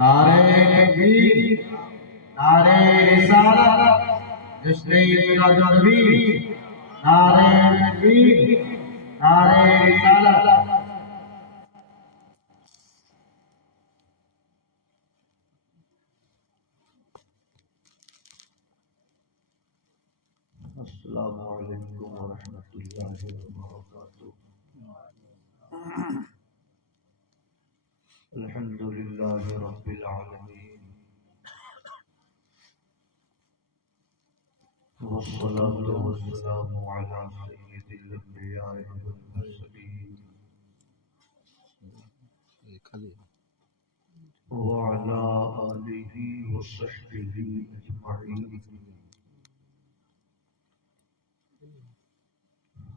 نعرے تکبیر، نعرے رسالت، جشن میلاد النبی، نعرے تکبیر، نعرے رسالت۔ السلام علیکم ورحمۃ اللہ وبرکاتہ۔ الحمد للہ رب العالمین، والصلاة والسلام علی سید الانبیاء والمرسلین وعلی آلہ وصحبہ اجمعین،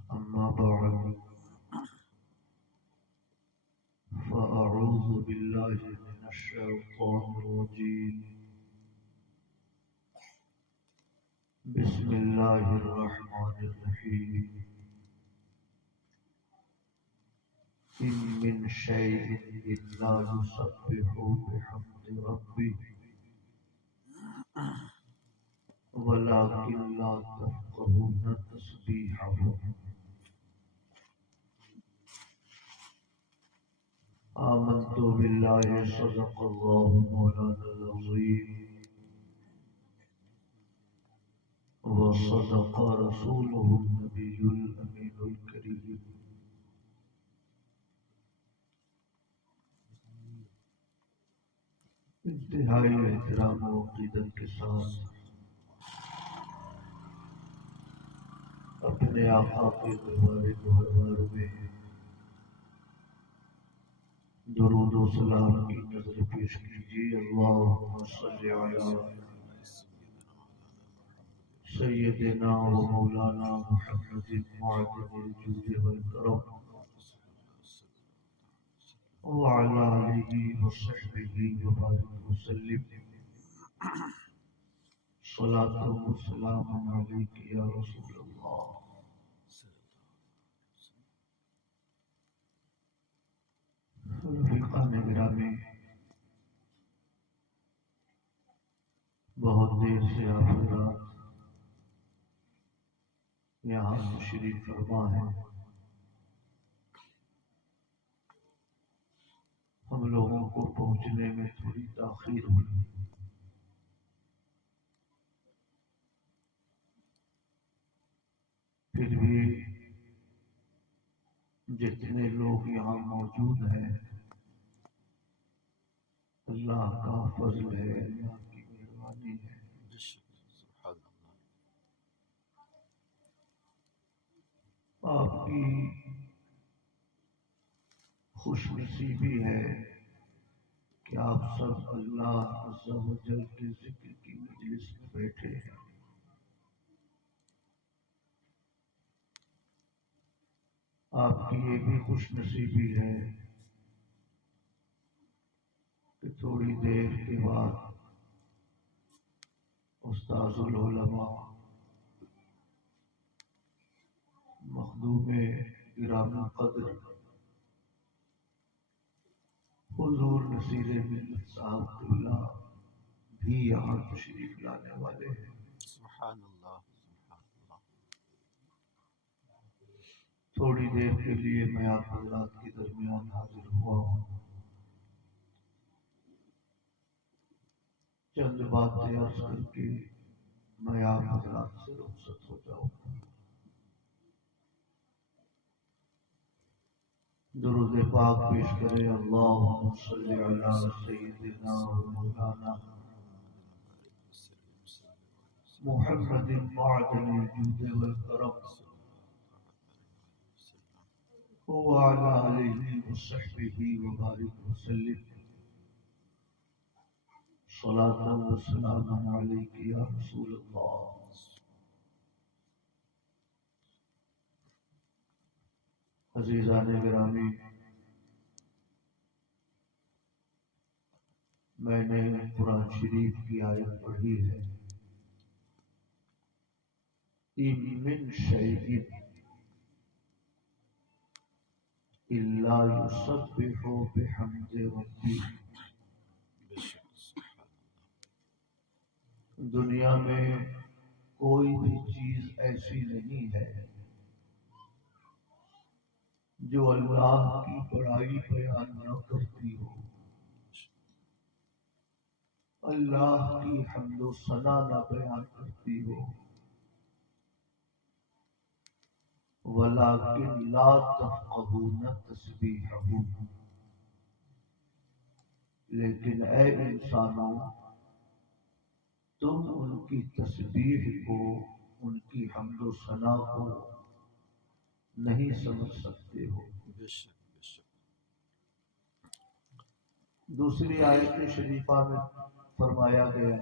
اما بعد فاعوذ باللہ من الشیطان الرجیم، بسم اللہ الرحمن الرحیم۔ ان من شیء الا یسبح بحمد ربہ ولکن لا تفقہون تسبیحہم۔ آمنت باللہ صدق اللہ مولانا العظیم وصدق رسولہ النبی الامین الکریم۔ انتہائی احترام و عقیدت کے ساتھ اپنے آقا کے دربار گہربار میں درود و سلام کی نظر پیش کیجیے۔ اللہم صلی علی سیدنا و مولانا محمد معدن الجود والکرم وعلی آلہ وصحبہ وبارک وسلم۔ صلاۃ و سلام علیک یا رسول اللہ۔ رفیقان گرامی، بہت دیر سے آپ حضرات یہاں تشریف فرما ہیں۔ ہم لوگوں کو پہنچنے میں تھوڑی تاخیر ہوئی، پھر بھی جتنے لوگ یہاں موجود ہیں اللہ کا فضل ہے، اللہ کی مہربانی ہے۔ آپ کی خوش نصیبی ہے کہ آپ سب اللہ عز و جل کے ذکر کی مجلس میں بیٹھے ہیں۔ آپ کی یہ بھی خوش نصیبی ہے کہ تھوڑی دیر کے بعد استاذ العلماء مخدوم گرامی قدر حضور نصیر ملت صاحب قبلہ بھی یہاں تشریف لانے والے ہیں۔ سبحان اللہ، سبحان اللہ۔ تھوڑی دیر کے لیے میں آپ حضرات کے درمیان حاضر ہوا ہوں، چند باتیں عرض کر کے میں آپ حضرات سے رخصت ہو جاؤں گا۔ درود پاک پیش کرے۔ اللہم صلی علی سیدنا و مولانا محمد معدن الجود والکرم وعلی آلہ وصحبہ وبارک وسلم۔ صلاۃ و سلام علیک یا رسول اللہ۔ عزیزان گرامی، میں نے قرآن شریف کی آیت پڑھی ہے، ان من شیء الا یسبح بحمد ربہ دنیا میں کوئی بھی چیز ایسی نہیں ہے جو اللہ کی بڑائی بیان نہ کرتی ہو، اللہ کی حمد و ثنا نہ بیان کرتی ہو، وَلَٰكِن لَا تَفْقَهُونَ تَسْبِيحَهُمْ، لیکن اے انسانوں تم ان کی تسبیح کو، ان کی حمد و ثنا کو نہیں سمجھ سکتے ہو۔ بے شک بے شک۔ دوسری آیت شریفہ میں فرمایا گیا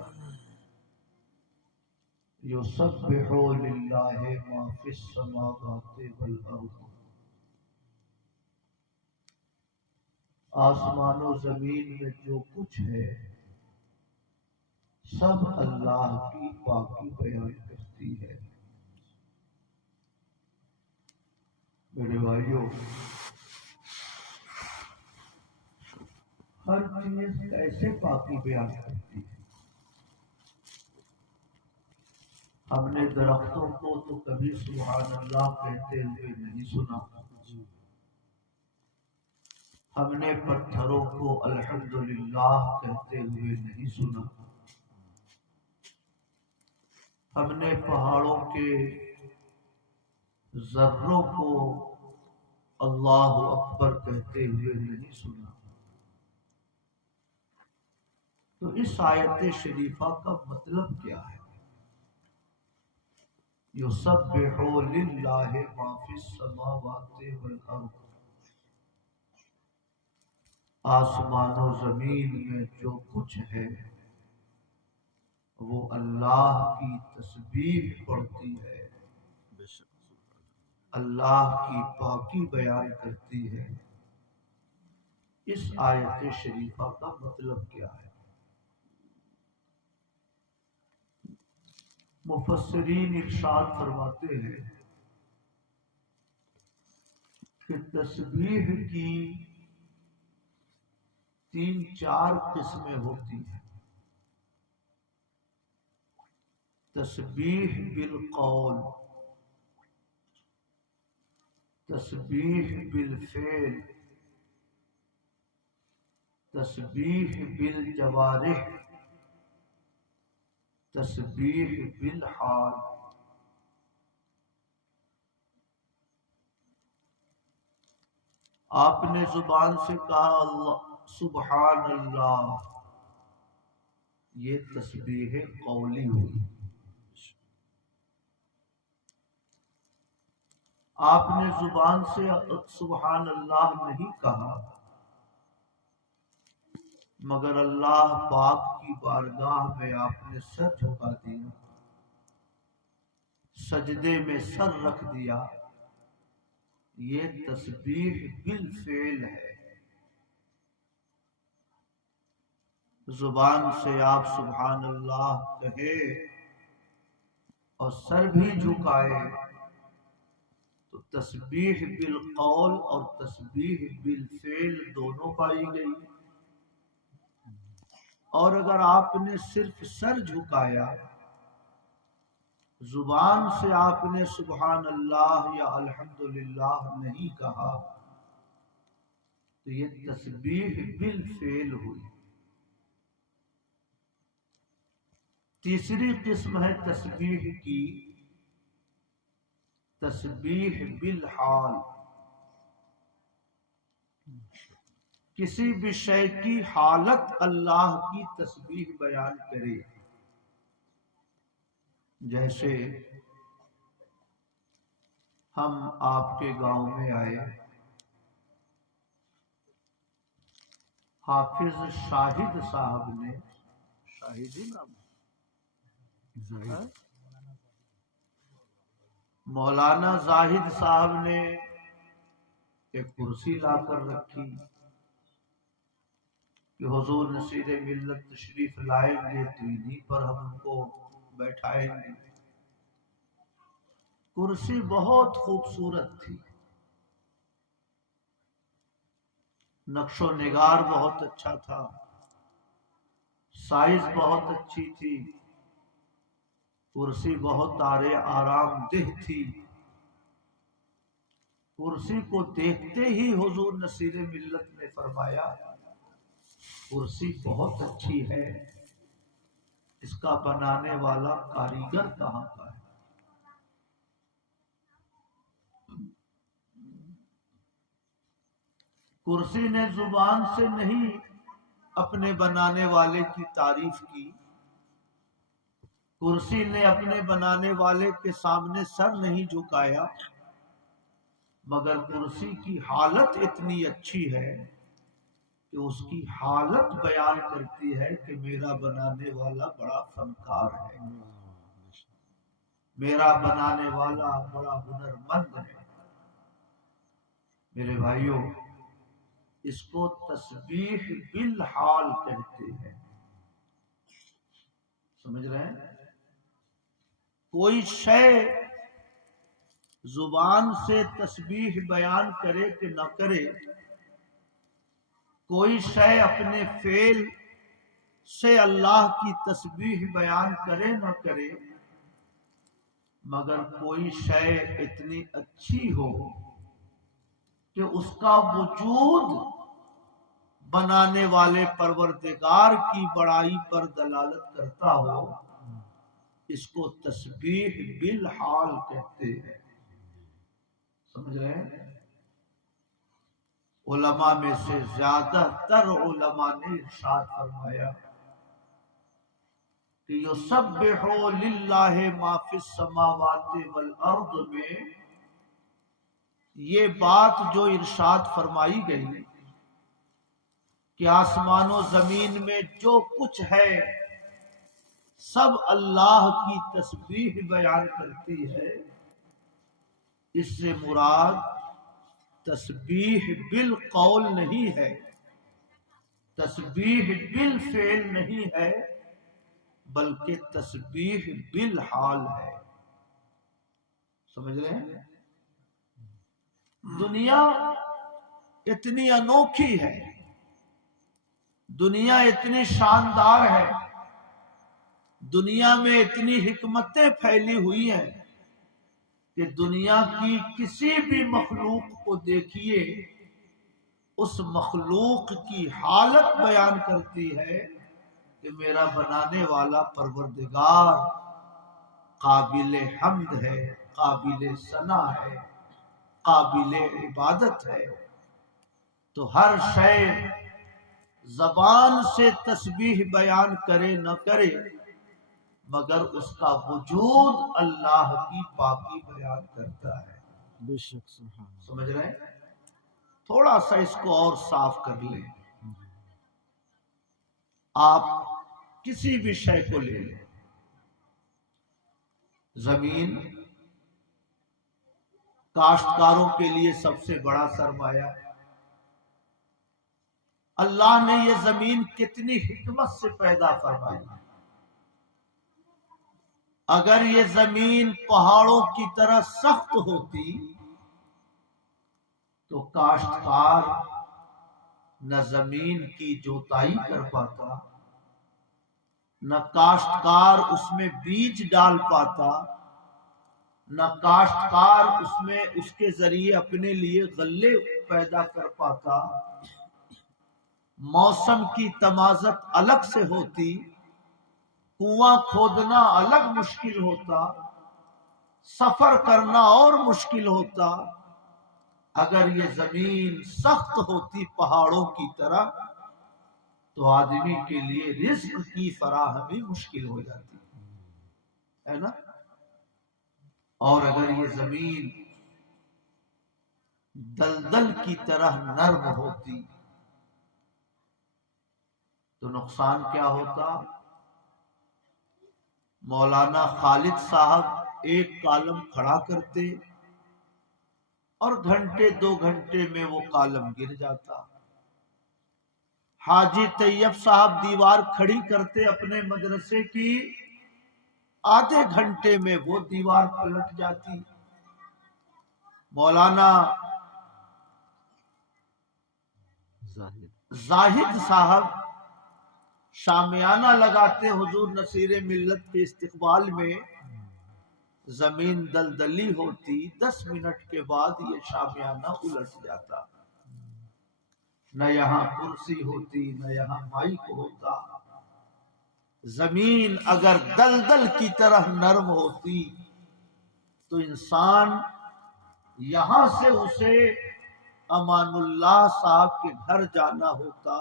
یسبح للہ ما فی السماوات والارض، آسمان و زمین میں جو کچھ ہے سب اللہ کی پاکی بیان کرتی ہے۔ میرے بھائیوں، ہر چیز کیسے پاکی بیان کرتی ہے؟ ہم نے درختوں کو تو کبھی سبحان اللہ کہتے ہوئے نہیں سنا، ہم نے پتھروں کو الحمدللہ کہتے ہوئے نہیں سنا، ہم نے پہاڑوں کے ذروں کو اللہ اکبر کہتے ہوئے نہیں سنا۔ تو اس آیت شریفہ کا مطلب کیا ہے؟ یسبح للہ ما فی السماوات والارض، آسمان و زمین میں جو کچھ ہے وہ اللہ کی تسبیح پڑھتی ہے، بے شک۔ اللہ کی پاکی بیان کرتی ہے۔ اس آیت شریفہ کا مطلب کیا ہے؟ مفسرین ارشاد فرماتے ہیں کہ تسبیح کی 3-4 قسمیں ہوتی ہیں۔ تسبیح بالقول، تسبیح بالفعل، تسبیح بالجوارح، تسبیح بالحال۔ آپ نے زبان سے کہا اللہ سبحان اللہ، یہ تسبیح قولی ہوئی۔ آپ نے زبان سے سبحان اللہ نہیں کہا مگر اللہ پاک کی بارگاہ میں آپ نے سر جھکا دیا، سجدے میں سر رکھ دیا، یہ تسبیح بالفعل ہے۔ زبان سے آپ سبحان اللہ کہے اور سر بھی جھکائے تو تسبیح بالقول اور تسبیح بالفعل دونوں پائی گئی۔ اور اگر آپ نے صرف سر جھکایا، زبان سے آپ نے سبحان اللہ یا الحمدللہ نہیں کہا تو یہ تسبیح بالفعل ہوئی۔ تیسری قسم ہے تسبیح کی تسبیح بالحال، کسی بھی شے کی حالت اللہ کی تسبیح بیان کرے۔ جیسے ہم آپ کے گاؤں میں آئے، حافظ شاہد صاحب نے، شاہد ہی نام مولانا زاہد صاحب نے ایک کرسی لا کر رکھی کہ حضور نصیر ملت تشریف لائیں گے تو انہی پر ہم ان کو بیٹھائیں گے۔ کرسی بہت خوبصورت تھی، نقش و نگار بہت اچھا تھا، سائز بہت اچھی تھی، کرسی بہت آرام دہ تھی. کرسی کو دیکھتے ہی حضور نصیر ملت نے فرمایا کرسی بہت اچھی ہے، اس کا بنانے والا کاریگر کہاں کا ہے؟ کرسی نے زبان سے نہیں اپنے بنانے والے کی تعریف کی، کرسی نے اپنے بنانے والے کے سامنے سر نہیں جھکایا، مگر کرسی کی حالت اتنی اچھی ہے کہ اس کی حالت بیان کرتی ہے کہ میرا بنانے والا بڑا فنکار ہے، میرا بنانے والا بڑا ہنرمند ہے. میرے بھائیوں، اس کو تسبیح بالحال کہتے ہیں. سمجھ رہے ہیں؟ کوئی شے زبان سے تسبیح بیان کرے کہ نہ کرے، کوئی شے اپنے فعل سے اللہ کی تسبیح بیان کرے نہ کرے، مگر کوئی شے اتنی اچھی ہو کہ اس کا وجود بنانے والے پروردگار کی بڑائی پر دلالت کرتا ہو، اس کو تسبیح بالحال کہتے ہیں. سمجھ رہے ہیں؟ علماء میں سے زیادہ تر علماء نے ارشاد فرمایا کہ یسبح للہ ما فی السماوات والارض میں یہ بات جو ارشاد فرمائی گئی کہ آسمان و زمین میں جو کچھ ہے سب اللہ کی تسبیح بیان کرتی ہے، اس سے مراد تسبیح بالقول نہیں ہے، تسبیح بالفعل نہیں ہے، بلکہ تسبیح بالحال ہے. سمجھ رہے ہیں؟ دنیا اتنی انوکھی ہے، دنیا اتنی شاندار ہے، دنیا میں اتنی حکمتیں پھیلی ہوئی ہیں کہ دنیا کی کسی بھی مخلوق کو دیکھیے، اس مخلوق کی حالت بیان کرتی ہے کہ میرا بنانے والا پروردگار قابل حمد ہے، قابل ثنا ہے، قابل عبادت ہے. تو ہر شے زبان سے تسبیح بیان کرے نہ کرے، مگر اس کا وجود اللہ کی پاکی بیان کرتا ہے. بے شک سبحان اللہ. سمجھ رہے ہیں؟ تھوڑا سا اس کو اور صاف کر لیں. آپ کسی بھی شے کو لے لیں، زمین کاشتکاروں کے لیے سب سے بڑا سرمایہ. اللہ نے یہ زمین کتنی حکمت سے پیدا فرمائی. اگر یہ زمین پہاڑوں کی طرح سخت ہوتی تو کاشتکار نہ زمین کی جوتائی کر پاتا، نہ کاشتکار اس میں بیج ڈال پاتا، نہ کاشتکار اس میں اس کے ذریعے اپنے لیے غلے پیدا کر پاتا. موسم کی تمازت الگ سے ہوتی، کنواں کھودنا الگ مشکل ہوتا، سفر کرنا اور مشکل ہوتا. اگر یہ زمین سخت ہوتی پہاڑوں کی طرح تو آدمی کے لیے رزق کی فراہمی مشکل ہو جاتی ہے نا. اور اگر یہ زمین دلدل کی طرح نرم ہوتی تو نقصان کیا ہوتا؟ مولانا خالد صاحب ایک کالم کھڑا کرتے اور گھنٹے 2 گھنٹے میں وہ کالم گر جاتا. حاجی طیب صاحب دیوار کھڑی کرتے اپنے مدرسے کی، آدھے گھنٹے میں وہ دیوار پلٹ جاتی. مولانا زاہد صاحب شامیانہ لگاتے حضور نصیر ملت کے استقبال میں، زمین دلدلی ہوتی 10 منٹ کے بعد یہ شامیانہ الٹ جاتا، نہ یہاں کرسی ہوتی نہ یہاں مائک ہوتا۔ زمین اگر دلدل کی طرح نرم ہوتی تو انسان یہاں سے اسے امان اللہ صاحب کے گھر جانا ہوتا،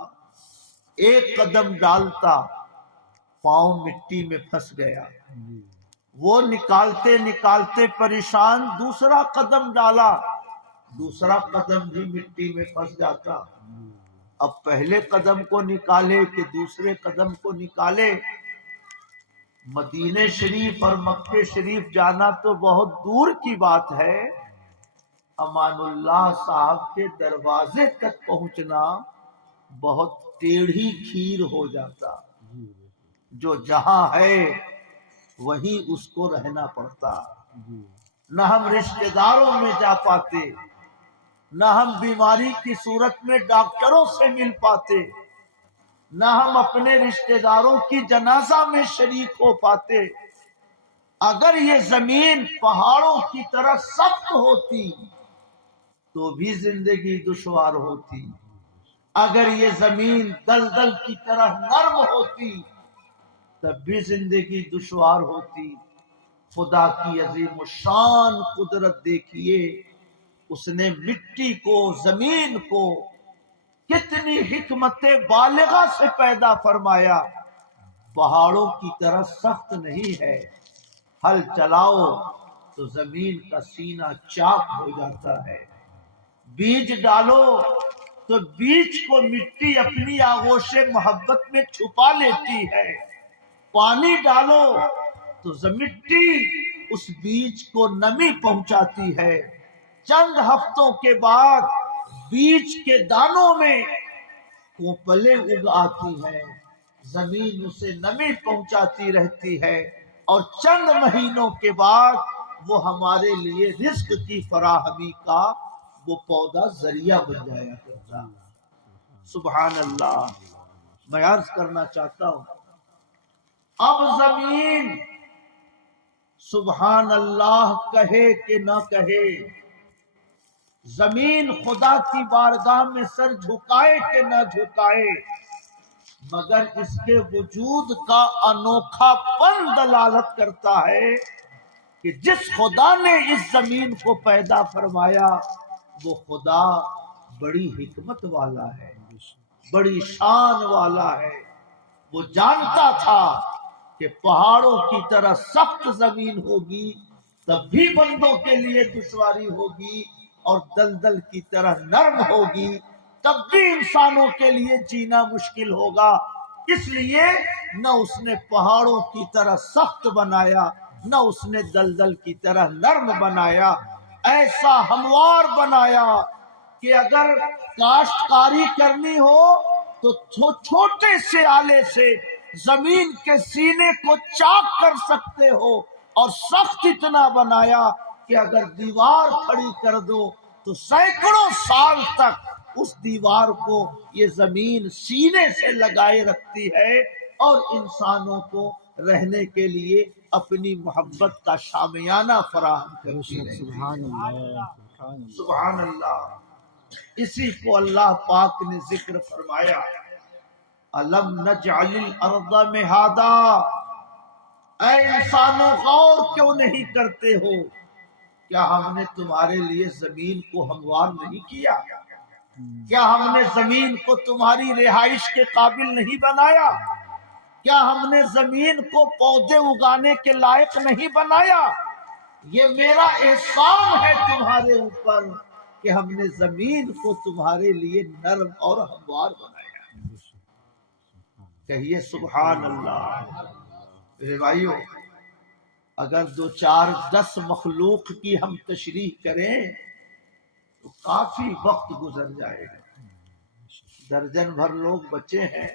ایک قدم ڈالتا پاؤں مٹی میں پھنس گیا، وہ نکالتے نکالتے پریشان دوسرا قدم ڈالا، دوسرا قدم بھی مٹی میں پھنس جاتا۔ اب پہلے قدم کو نکالے کہ دوسرے قدم کو نکالے؟ مدینہ شریف اور مکہ شریف جانا تو بہت دور کی بات ہے، امان اللہ صاحب کے دروازے تک پہنچنا بہت ٹیڑھی کھیر ہو جاتا۔ جو جہاں ہے وہیں اس کو رہنا پڑتا، نہ ہم رشتہ داروں میں جا پاتے، نہ ہم بیماری کی صورت میں ڈاکٹروں سے مل پاتے، نہ ہم اپنے رشتہ داروں کی جنازہ میں شریک ہو پاتے۔ اگر یہ زمین پہاڑوں کی طرح سخت ہوتی تو بھی زندگی دشوار ہوتی، اگر یہ زمین دلدل کی طرح نرم ہوتی تب بھی زندگی دشوار ہوتی۔ خدا کی عظیم الشان قدرت دیکھیے، اس نے مٹی کو، زمین کو کتنی حکمت بالغہ سے پیدا فرمایا۔ پہاڑوں کی طرح سخت نہیں ہے، ہل چلاؤ تو زمین کا سینہ چاک ہو جاتا ہے، بیج ڈالو تو بیج کو مٹی اپنی آغوش محبت میں چھپا لیتی ہے، پانی ڈالو تو مٹی اس بیج کو نمی پہنچاتی ہے، چند ہفتوں کے بعد بیج کے دانوں میں کوپلیں اگ آتی ہیں، زمین اسے نمی پہنچاتی رہتی ہے، اور چند مہینوں کے بعد وہ ہمارے لیے رزق کی فراہمی کا وہ پودا ذریعہ بن جایا کرتا۔ سبحان اللہ۔ میں عرض کرنا چاہتا ہوں، اب زمین سبحان اللہ کہے کہ نہ کہے، زمین خدا کی بارگاہ میں سر جھکائے کہ نہ جھکائے، مگر اس کے وجود کا انوکھا پن دلالت کرتا ہے کہ جس خدا نے اس زمین کو پیدا فرمایا وہ خدا بڑی حکمت والا ہے، بڑی شان والا ہے۔ وہ جانتا تھا کہ پہاڑوں کی طرح سخت زمین ہوگی تب بھی بندوں کے لیے دشواری ہوگی، اور دلدل کی طرح نرم ہوگی تب بھی انسانوں کے لیے جینا مشکل ہوگا۔ اس لیے نہ اس نے پہاڑوں کی طرح سخت بنایا، نہ اس نے دلدل کی طرح نرم بنایا، ایسا ہموار بنایا کہ اگر کاشتکاری کرنی ہو تو چھوٹے سے آلے سے زمین کے سینے کو چاک کر سکتے ہو، اور سخت اتنا بنایا کہ اگر دیوار کھڑی کر دو تو سینکڑوں سال تک اس دیوار کو یہ زمین سینے سے لگائے رکھتی ہے، اور انسانوں کو رہنے کے لیے اپنی محبت کا شامیانہ فراہم کرتی ہے۔ سبحان اللہ۔ اسی کو اللہ پاک نے ذکر فرمایا، الم نجعل الارض مہادا، اے انسانوں غور کیوں نہیں کرتے ہو، کیا ہم نے تمہارے لیے زمین کو ہموار نہیں کیا؟ کیا ہم نے زمین کو تمہاری رہائش کے قابل نہیں بنایا؟ کیا ہم نے زمین کو پودے اگانے کے لائق نہیں بنایا؟ یہ میرا احسان ہے تمہارے اوپر کہ ہم نے زمین کو تمہارے لیے نرم اور ہموار بنایا۔ کہیے سبحان اللہ۔ میرے بھائیو، اگر 2-4-10 مخلوق کی ہم تشریح کریں تو کافی وقت گزر جائے گا۔ درجن بھر لوگ بچے ہیں،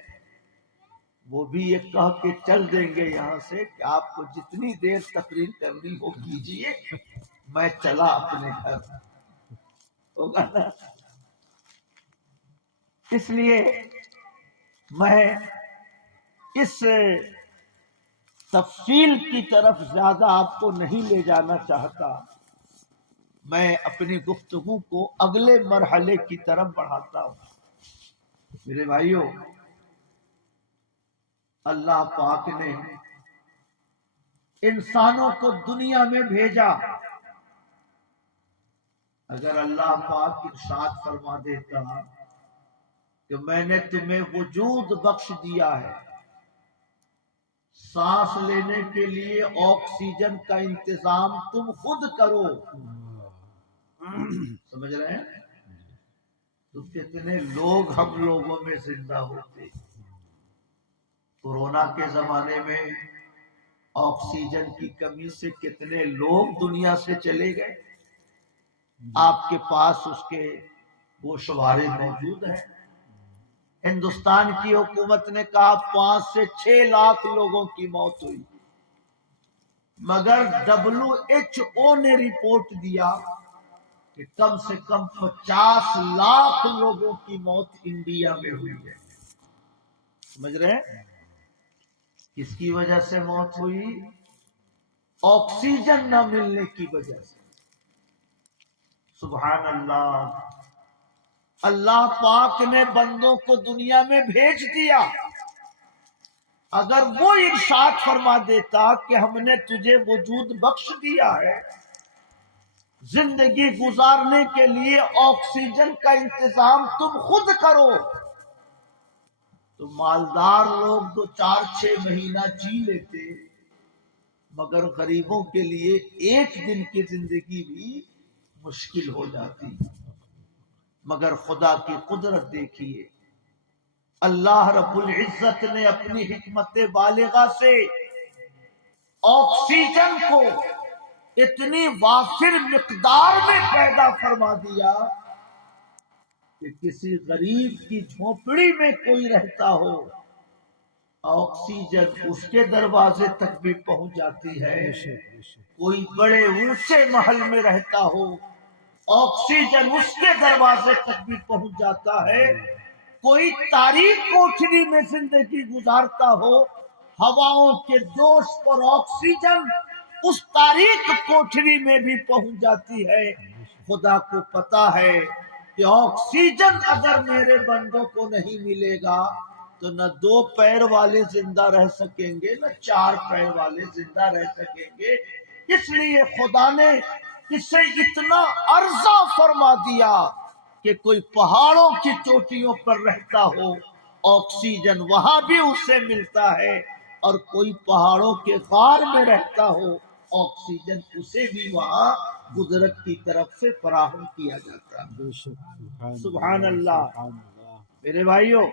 وہ بھی یہ کہہ کے چل دیں گے یہاں سے کہ آپ کو جتنی دیر تقریر کرنی ہو کیجئے، میں چلا اپنے گھر، ہوگا نا؟ اس لیے میں اس تفصیل کی طرف زیادہ آپ کو نہیں لے جانا چاہتا، میں اپنی گفتگو کو اگلے مرحلے کی طرف بڑھاتا ہوں۔ میرے بھائیوں، اللہ پاک نے انسانوں کو دنیا میں بھیجا۔ اگر اللہ پاک ارشاد فرما دیتا کہ میں نے تمہیں وجود بخش دیا ہے، سانس لینے کے لیے آکسیجن کا انتظام تم خود کرو، سمجھ رہے ہیں؟ تو کتنے لوگ ہم لوگوں میں زندہ ہوتے۔ کورونا کے زمانے میں آکسیجن کی کمی سے کتنے لوگ دنیا سے چلے گئے۔ آپ کے پاس اس کے وہ شمارے موجود ہیں۔ ہندوستان کی حکومت نے کہا 5 سے 6 لاکھ لوگوں کی موت ہوئی، مگر WHO نے رپورٹ دیا کہ کم سے کم 50 لاکھ لوگوں کی موت انڈیا میں ہوئی ہے۔ سمجھ رہے ہیں؟ کس کی وجہ سے موت ہوئی؟ آکسیجن نہ ملنے کی وجہ سے۔ سبحان اللہ، اللہ پاک نے بندوں کو دنیا میں بھیج دیا۔ اگر وہ ارشاد فرما دیتا کہ ہم نے تجھے وجود بخش دیا ہے، زندگی گزارنے کے لیے آکسیجن کا انتظام تم خود کرو، تو مالدار لوگ تو 4-6 مہینہ جی لیتے، مگر غریبوں کے لیے 1 دن کی زندگی بھی مشکل ہو جاتی۔ مگر خدا کی قدرت دیکھیے، اللہ رب العزت نے اپنی حکمت بالغہ سے آکسیجن کو اتنی وافر مقدار میں پیدا فرما دیا کہ کسی غریب کی جھونپڑی میں کوئی رہتا ہو، آکسیجن اس کے دروازے تک بھی پہنچ جاتی ہے۔ کوئی بڑے اونچے محل میں رہتا ہو، آکسیجن اس کے دروازے تک بھی پہنچ جاتا ہے۔ کوئی تاریک کوٹھری میں زندگی گزارتا ہو، ہواؤں کے جوش پر آکسیجن اس تاریک کوٹھری میں بھی پہنچ جاتی ہے۔ خدا کو پتا ہے کہ آکسیجن اگر میرے بندوں کو نہیں ملے گا تو نہ 2 پیر والے زندہ رہ سکیں گے، نہ 4 پیر والے زندہ رہ سکیں گے۔ اس لیے خدا نے اسے اتنا عرضہ فرما دیا کہ کوئی پہاڑوں کی چوٹیوں پر رہتا ہو، آکسیجن وہاں بھی اسے ملتا ہے، اور کوئی پہاڑوں کے غار میں رہتا ہو، آکسیجن اسے بھی وہاں قدرت کی طرف سے فراہم کیا جاتا ہے۔ سبحان اللہ۔ میرے بھائیوں،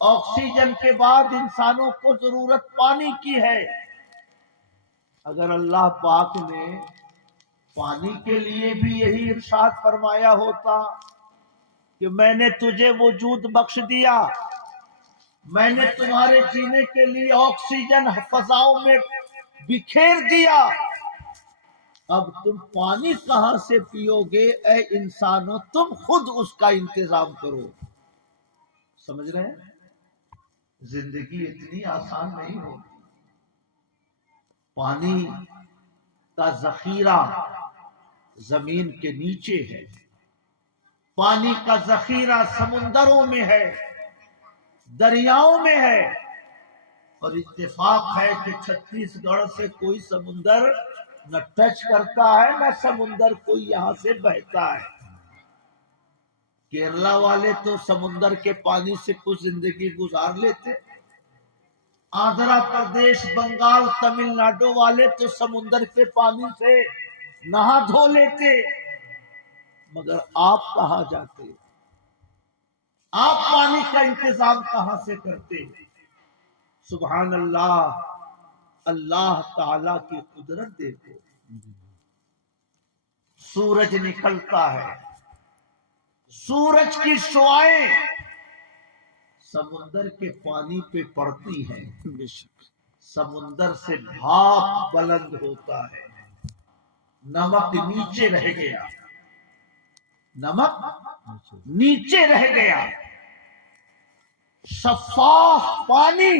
آکسیجن کے بعد انسانوں کو ضرورت پانی کی ہے۔ اگر اللہ پاک نے پانی کے لیے بھی یہی ارشاد فرمایا ہوتا کہ میں نے تجھے وجود بخش دیا، میں نے تمہارے جینے کے لیے آکسیجن فضاؤں میں بکھیر دیا، اب تم پانی کہاں سے پیو گے؟ اے انسانوں، تم خود اس کا انتظام کرو۔ سمجھ رہے ہیں؟ زندگی اتنی آسان نہیں ہوتی۔ پانی کا ذخیرہ زمین کے نیچے ہے، پانی کا ذخیرہ سمندروں میں ہے، دریاؤں میں ہے، اور اتفاق ہے کہ 36 گڑھ سے کوئی سمندر نہ ٹچ کرتا ہے، نہ سمندر کوئی یہاں سے بہتا ہے۔ کیرلا والے تو سمندر کے پانی سے کچھ زندگی گزار لیتے، آندھرا پردیش، بنگال، تمل ناڈو والے تو سمندر کے پانی سے نہا دھو لیتے، مگر آپ کہاں جاتے؟ آپ پانی کا انتظام کہاں سے کرتے؟ سبحان اللہ، اللہ تعالی کی قدرت دیکھو۔ سورج نکلتا ہے، سورج کی شعاعیں سمندر کے پانی پہ پڑتی ہیں، سمندر سے بھاپ بلند ہوتا ہے، نمک نیچے رہ گیا، نمک نیچے رہ گیا، شفاف پانی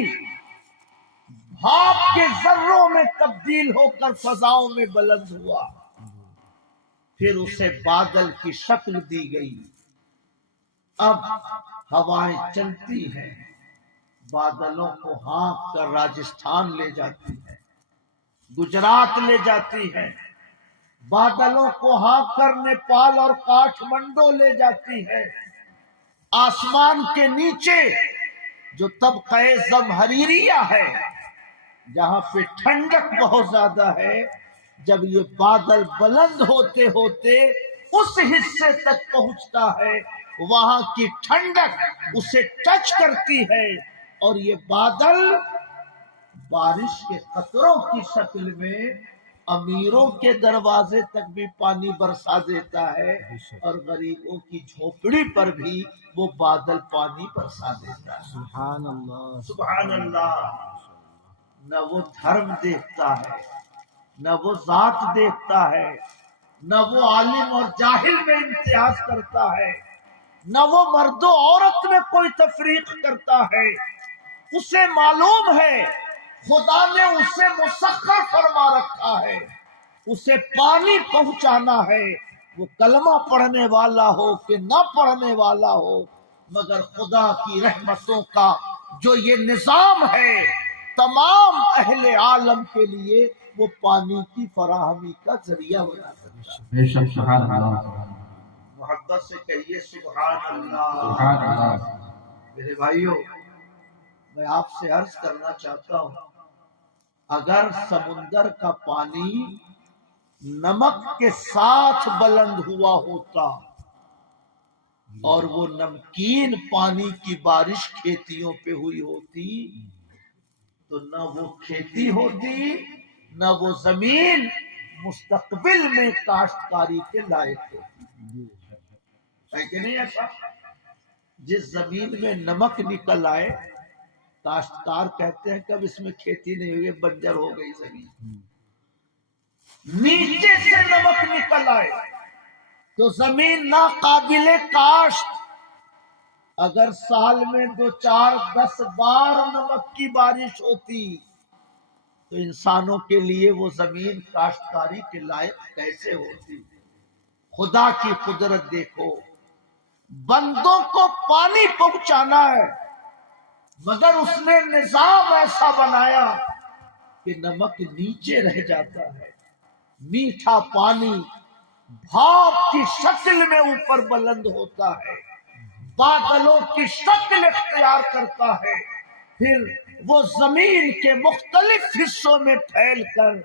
بھاپ کے ذروں میں تبدیل ہو کر فضاؤں میں بلند ہوا، پھر اسے بادل کی شکل دی گئی۔ اب ہوائیں چلتی ہیں، بادلوں کو ہانک کر راجستھان لے جاتی ہیں، گجرات لے جاتی ہیں، بادلوں کو ہانک کر نیپال اور کاٹھمنڈو لے جاتی ہے۔ آسمان کے نیچے جو طبقہ زمہریریہ ہے، جہاں پہ ٹھنڈک بہت زیادہ ہے، جب یہ بادل بلند ہوتے ہوتے اس حصے تک پہنچتا ہے، وہاں کی ٹھنڈک اسے ٹچ کرتی ہے، اور یہ بادل بارش کے قطروں کی شکل میں امیروں کے دروازے تک بھی پانی برسا دیتا ہے، اور غریبوں کی جھونپڑی پر بھی وہ بادل پانی برسا دیتا ہے۔ سبحان اللہ، سبحان اللہ۔ نہ وہ دھرم دیکھتا ہے، نہ وہ ذات دیکھتا ہے، نہ وہ عالم اور جاہل میں امتیاز کرتا ہے، نہ وہ مرد و عورت میں کوئی تفریق کرتا ہے۔ اسے معلوم ہے خدا نے اسے مسخر فرما رکھا ہے، اسے پانی پہنچانا ہے، وہ کلمہ پڑھنے والا ہو کہ نہ پڑھنے والا ہو، مگر خدا کی رحمتوں کا جو یہ نظام ہے، تمام اہل عالم کے لیے وہ پانی کی فراہمی کا ذریعہ بنا سکتا ہے۔ بے شک سبحان اللہ، محبت سے کہیے سبحان اللہ۔ سبحان اللہ۔ میرے بھائیوں، میں آپ سے عرض کرنا چاہتا ہوں، اگر سمندر کا پانی نمک کے ساتھ بلند ہوا ہوتا اور وہ نمکین پانی کی بارش کھیتیوں پہ ہوئی ہوتی، تو نہ وہ کھیتی ہوتی، نہ وہ زمین مستقبل میں کاشتکاری کے لائق ہوتی، ہے کہ نہیں ایسا؟ جس زمین میں نمک نکل آئے، کاشتکار کہتے ہیں کہ اب اس میں کھیتی نہیں ہوگی، بنجر ہو گئی زمین۔ نیچے سے نمک نکل آئے تو زمین ناقابل کاشت۔ اگر سال میں 2 4 10 بار نمک کی بارش ہوتی تو انسانوں کے لیے وہ زمین کاشتکاری کے لائق کیسے ہوتی؟ خدا کی قدرت دیکھو، بندوں کو پانی پہنچانا ہے، مگر اس نے نظام ایسا بنایا کہ نمک نیچے رہ جاتا ہے، میٹھا پانی بھاپ کی شکل میں اوپر بلند ہوتا ہے، بادلوں کی شکل اختیار کرتا ہے، پھر وہ زمین کے مختلف حصوں میں پھیل کر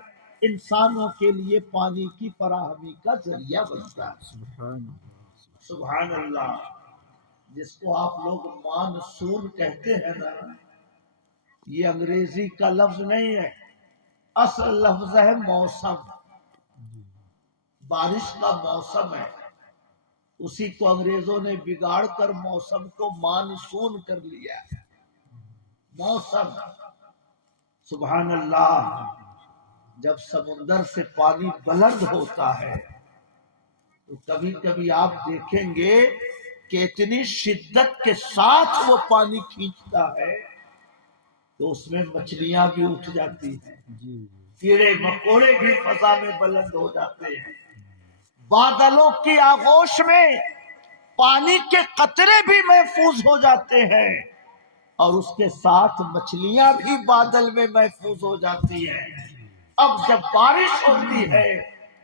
انسانوں کے لیے پانی کی فراہمی کا ذریعہ بنتا ہے۔ سبحان اللہ، سبحان اللہ۔ جس کو آپ لوگ مانسون کہتے ہیں نا، یہ انگریزی کا لفظ نہیں ہے، اصل لفظ ہے موسم، بارش کا موسم ہے، اسی کو انگریزوں نے بگاڑ کر موسم کو مانسون کر لیا ہے۔ موسم، سبحان اللہ۔ جب سمندر سے پانی بلند ہوتا ہے تو کبھی کبھی آپ دیکھیں گے کہ اتنی شدت کے ساتھ وہ پانی کھینچتا ہے تو اس میں مچھلیاں بھی اٹھ جاتی ہیں، کیڑے مکوڑے بھی فضا میں بلند ہو جاتے ہیں، بادلوں کی آغوش میں پانی کے قطرے بھی محفوظ ہو جاتے ہیں، اور اس کے ساتھ مچھلیاں بھی بادل میں محفوظ ہو جاتی ہیں۔ اب جب بارش ہوتی ہے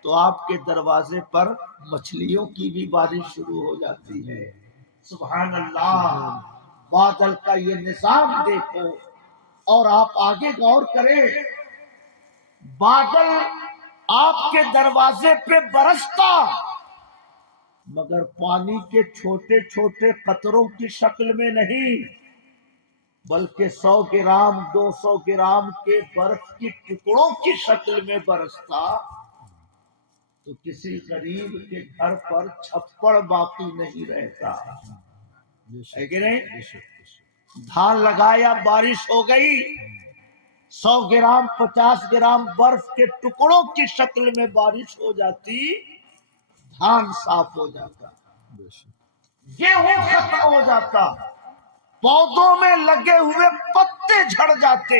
تو آپ کے دروازے پر مچھلیوں کی بھی بارش شروع ہو جاتی ہے۔ سبحان اللہ۔ بادل کا یہ نظام دیکھو، اور آپ آگے غور کریں، بادل آپ کے دروازے پہ برستا مگر پانی کے چھوٹے چھوٹے قطروں کی شکل میں نہیں، بلکہ 100 گرام 200 گرام کے برف کی ٹکڑوں کی شکل میں برستا تو کسی غریب کے گھر پر چھپڑ باقی نہیں رہتا، ہے کہ نہیں؟ دھان لگایا، بارش ہو گئی، 100 گرام 50 گرام برف کے ٹکڑوں کی شکل میں بارش ہو جاتی، دھان صاف ہو جاتا، گیہوں ختم ہو جاتا، پودوں میں لگے ہوئے پتے جھڑ جاتے،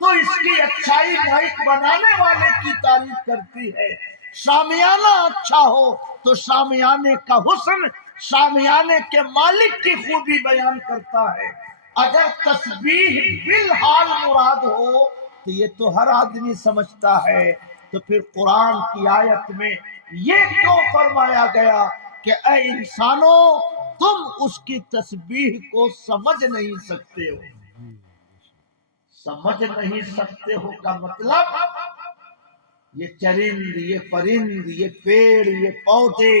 تو اس کی اچھائی مائک بنانے والے کی تعریف کرتی ہے، شامیانہ اچھا ہو تو شامیانے کا حسن شامیانے کے مالک کی خوبی بیان کرتا ہے۔ اگر تسبیح بالحال مراد ہو تو یہ تو ہر آدمی سمجھتا ہے، تو پھر قرآن کی آیت میں یہ کیوں فرمایا گیا کہ اے انسانوں تم اس کی تسبیح کو سمجھ نہیں سکتے ہو؟ سمجھ نہیں سکتے ہو کا مطلب یہ چرند، یہ پرند، یہ پیڑ، یہ پودے،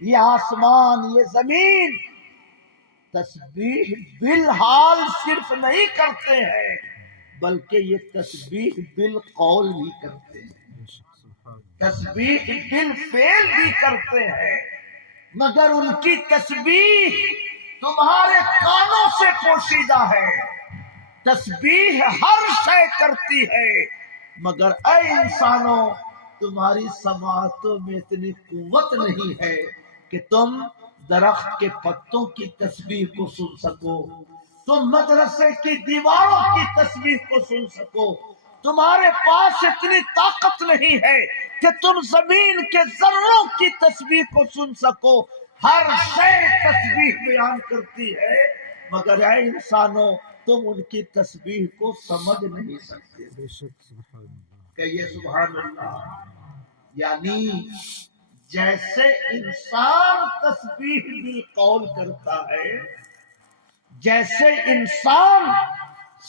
یہ آسمان، یہ زمین تسبیح بالحال صرف نہیں کرتے ہیں بلکہ یہ تسبیح بالقول بھی کرتے ہیں، تسبیح بالفعل بھی کرتے ہیں، مگر ان کی تسبیح تمہارے کانوں سے پوشیدہ ہے۔ تسبیح ہر شے کرتی ہے مگر اے انسانوں تمہاری سماعتوں میں اتنی قوت نہیں ہے کہ تم درخت کے پتوں کی تسبیح کو سن سکو، تم مدرسے کی دیواروں کی تسبیح کو سن سکو، تمہارے پاس اتنی طاقت نہیں ہے کہ تم زمین کے ذروں کی تسبیح کو سن سکو۔ ہر شے تسبیح بیان کرتی ہے مگر اے انسانوں تم ان کی تسبیح کو سمجھ نہیں سکتے۔ بے شک سبحان اللہ۔ کہیے سبحان اللہ۔ یعنی جیسے انسان تسبیح بالقول کرتا ہے، جیسے انسان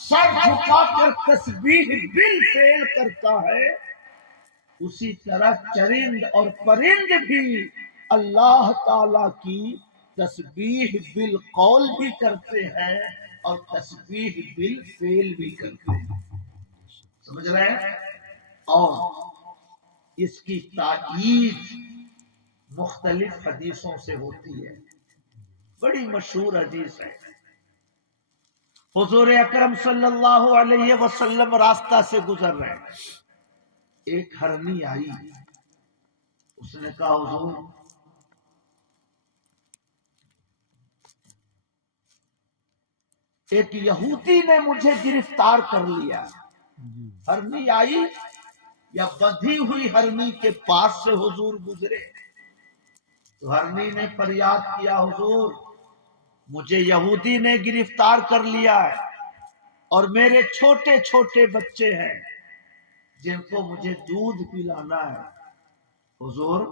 سر جھکا کر تسبیح بالفعل کرتا ہے، اسی طرح چرند اور پرند بھی اللہ تعالی کی تسبیح بالقول بھی کرتے ہیں اور تسبیح بالفعل بھی کرتے ہیں۔ سمجھ رہے ہیں؟ اور اس کی تائید مختلف حدیثوں سے ہوتی ہے، بڑی مشہور حدیث ہے۔ حضور اکرم صلی اللہ علیہ وسلم راستہ سے گزر رہے ہیں، ایک ہرنی آئی، اس نے کہا حضور ایک یہودی نے مجھے گرفتار کر لیا۔ ہرنی آئی یا بندھی ہوئی ہرنی کے پاس سے حضور گزرے تو ہرنی نے فریاد کیا حضور مجھے یہودی نے گرفتار کر لیا ہے اور میرے چھوٹے چھوٹے بچے ہیں جن کو مجھے دودھ پلانا ہے، حضور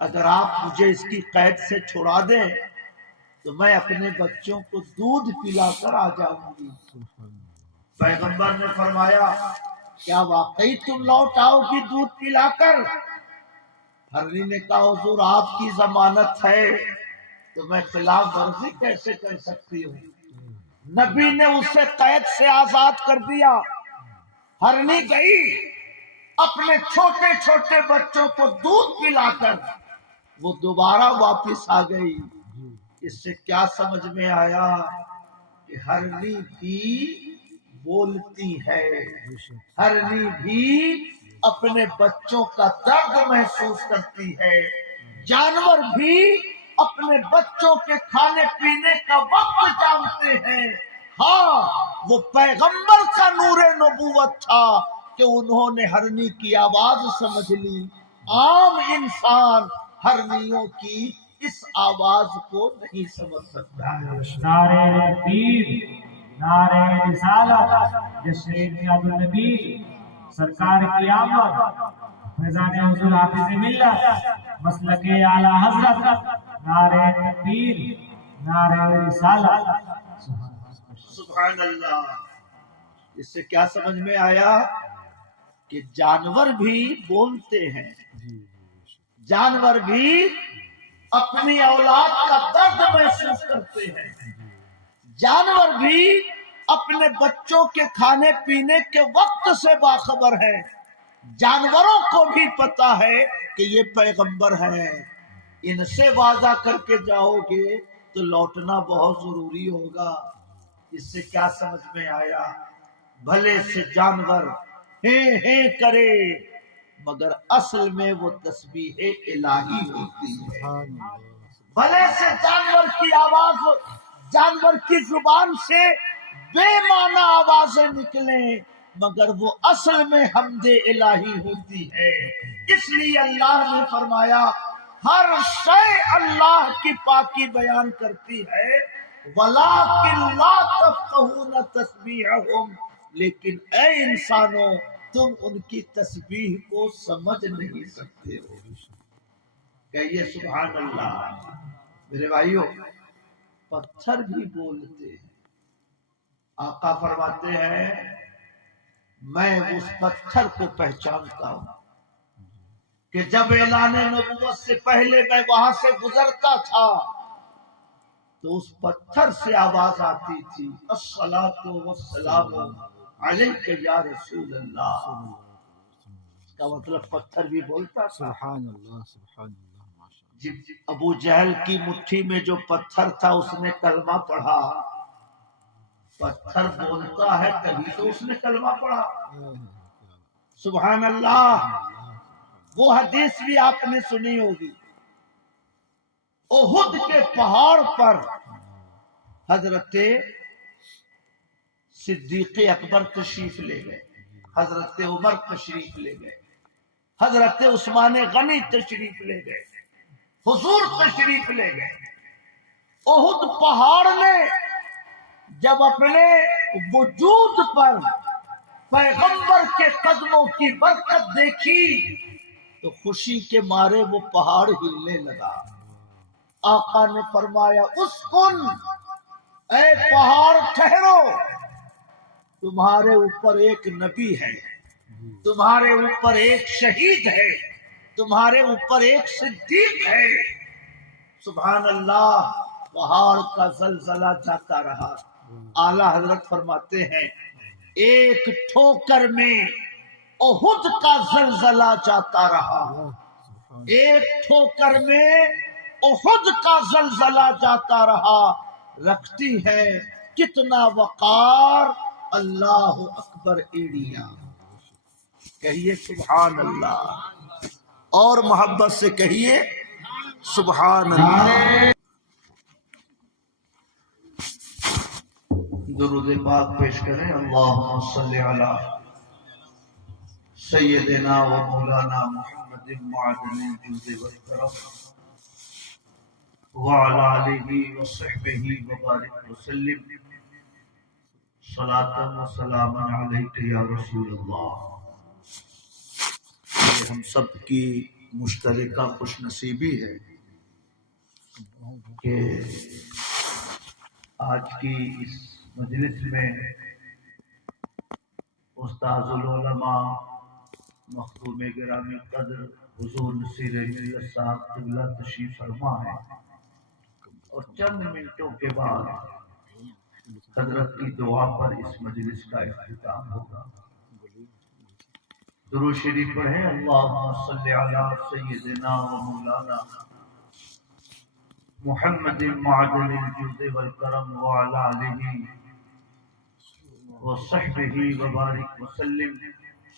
اگر آپ مجھے اس کی قید سے چھڑا دیں تو میں اپنے بچوں کو دودھ پلا کر آ جاؤں گی۔ پیغمبر نے فرمایا کیا واقعی تم لوٹ آؤ گی دودھ پلا کر؟ ہرنی نے کہا حضور آپ کی ضمانت ہے تو میں خلاف ورزی کیسے کر سکتی ہوں؟ نبی نے اسے قید سے آزاد کر دیا۔ ہرنی گئی اپنے چھوٹے چھوٹے بچوں کو دودھ پلا کر وہ دوبارہ واپس آ گئی۔ اس سے کیا سمجھ میں آیا کہ ہرنی بھی بولتی ہے، ہرنی بھی اپنے بچوں کا درد محسوس کرتی ہے، جانور بھی اپنے بچوں کے کھانے پینے کا وقت جانتے ہیں۔ ہاں وہ پیغمبر کا نور نبوت تھا کہ انہوں نے ہرنی کی آواز سمجھ لی، عام انسان ہرنیوں کی اس آواز کو نہیں سمجھ سکتا ہے۔ نعرہ تکبیر، نعرہ رسالت، جشن میلاد النبی، سرکار کی آمد، فیضان حضور حافظ ملت، مسلک اعلی حضرت، نعرہ تکبیر، نعرہ رسالت۔ سبحان اللہ۔ اس سے کیا سمجھ میں آیا کہ جانور بھی بولتے ہیں، جانور بھی اپنی اولاد کا درد محسوس کرتے ہیں، جانور بھی اپنے بچوں کے کھانے پینے کے وقت سے باخبر ہے، جانوروں کو بھی پتا ہے کہ یہ پیغمبر ہے، ان سے وعدہ کر کے جاؤ گے تو لوٹنا بہت ضروری ہوگا۔ اس سے کیا سمجھ میں آیا؟ بھلے سے جانور ہیں ہیں کرے مگر اصل میں وہ تسبیح الہی ہوتی ہے۔ بھلے سے جانور کی آواز، جانور کی زبان سے بے معنی آوازیں نکلیں مگر وہ اصل میں حمد الہی ہوتی ہے۔ اس لیے اللہ نے فرمایا ہر شے اللہ کی پاکی بیان کرتی ہے، وَلَٰكِن لَا تَفْقَهُونَ تَسْبِيحَهُمْ، لیکن اے انسانوں تم ان کی تسبیح کو سمجھ نہیں سکتے ہو۔ کہیے سبحان اللہ۔ میرے بھائیوں، پتھر بھی بولتے ہیں۔ آقا فرماتے ہیں میں اس پتھر کو پہچانتا ہوں کہ جب اعلان نبوت سے پہلے میں وہاں سے گزرتا تھا تو اس پتھر سے آواز آتی تھی الصلاۃ والسلام علیک یا رسول اللہ۔ اس کا مطلب پتھر بھی بولتا تھا۔ سبحان اللہ سبحان اللہ ماشاء جب ابو جہل کی مٹھی میں جو پتھر تھا اس نے کلمہ پڑھا۔ پتھر بولتا ہے تبھی تو اس نے کلمہ پڑھا۔ اللہ۔ سبحان اللہ۔ وہ حدیث بھی آپ نے سنی ہوگی، احد کے پہاڑ پر حضرت صدیق اکبر تشریف لے گئے، حضرت عمر تشریف لے گئے، حضرت عثمان غنی تشریف لے گئے، حضور تشریف لے گئے۔ احد پہاڑ نے جب اپنے وجود پر پیغمبر کے قدموں کی برکت دیکھی تو خوشی کے مارے وہ پہاڑ ہلنے لگا۔ آقا نے فرمایا اسکن، اے پہاڑ ٹھہرو، تمہارے اوپر ایک نبی ہے، تمہارے اوپر ایک شہید ہے، تمہارے اوپر ایک صدیق ہے۔ سبحان اللہ۔ پہاڑ کا زلزلہ جاتا رہا۔ اعلی حضرت فرماتے ہیں ایک ٹھوکر میں احد کا زلزلہ جاتا رہا، ایک ٹھوکر میں احد کا زلزلہ جاتا رہا۔ رکھتی ہے کتنا وقار اللہ اکبر ایڑیاں۔ کہیے سبحان اللہ، اور محبت سے کہیے سبحان اللہ۔ درود پاک پیش کریں۔ اللہم صلی علی سیدنا و مولانا محمد معدن الجود والکرم وعلی آلہ وصحبہ وبارک وسلم صلاۃ و سلام علیک یا رسول اللہ۔ یہ ہم سب کی مشترکہ خوش نصیبی ہے کہ آج کی اس مجلس میں استاذ العلماء مخدوم گرامی قدر حضور نصیر ملت صاحب قبلہ تشریف فرما ہے، اور چند منٹوں کے بعد حضرت کی دعا پر اس مجلس کا اختتام ہوگا۔ درود شریف پڑھیں۔ اللہم صلی علی سیدنا و مولانا محمد معدن الجود والکرم وعلی آلہ وصحبہ وبارک وسلم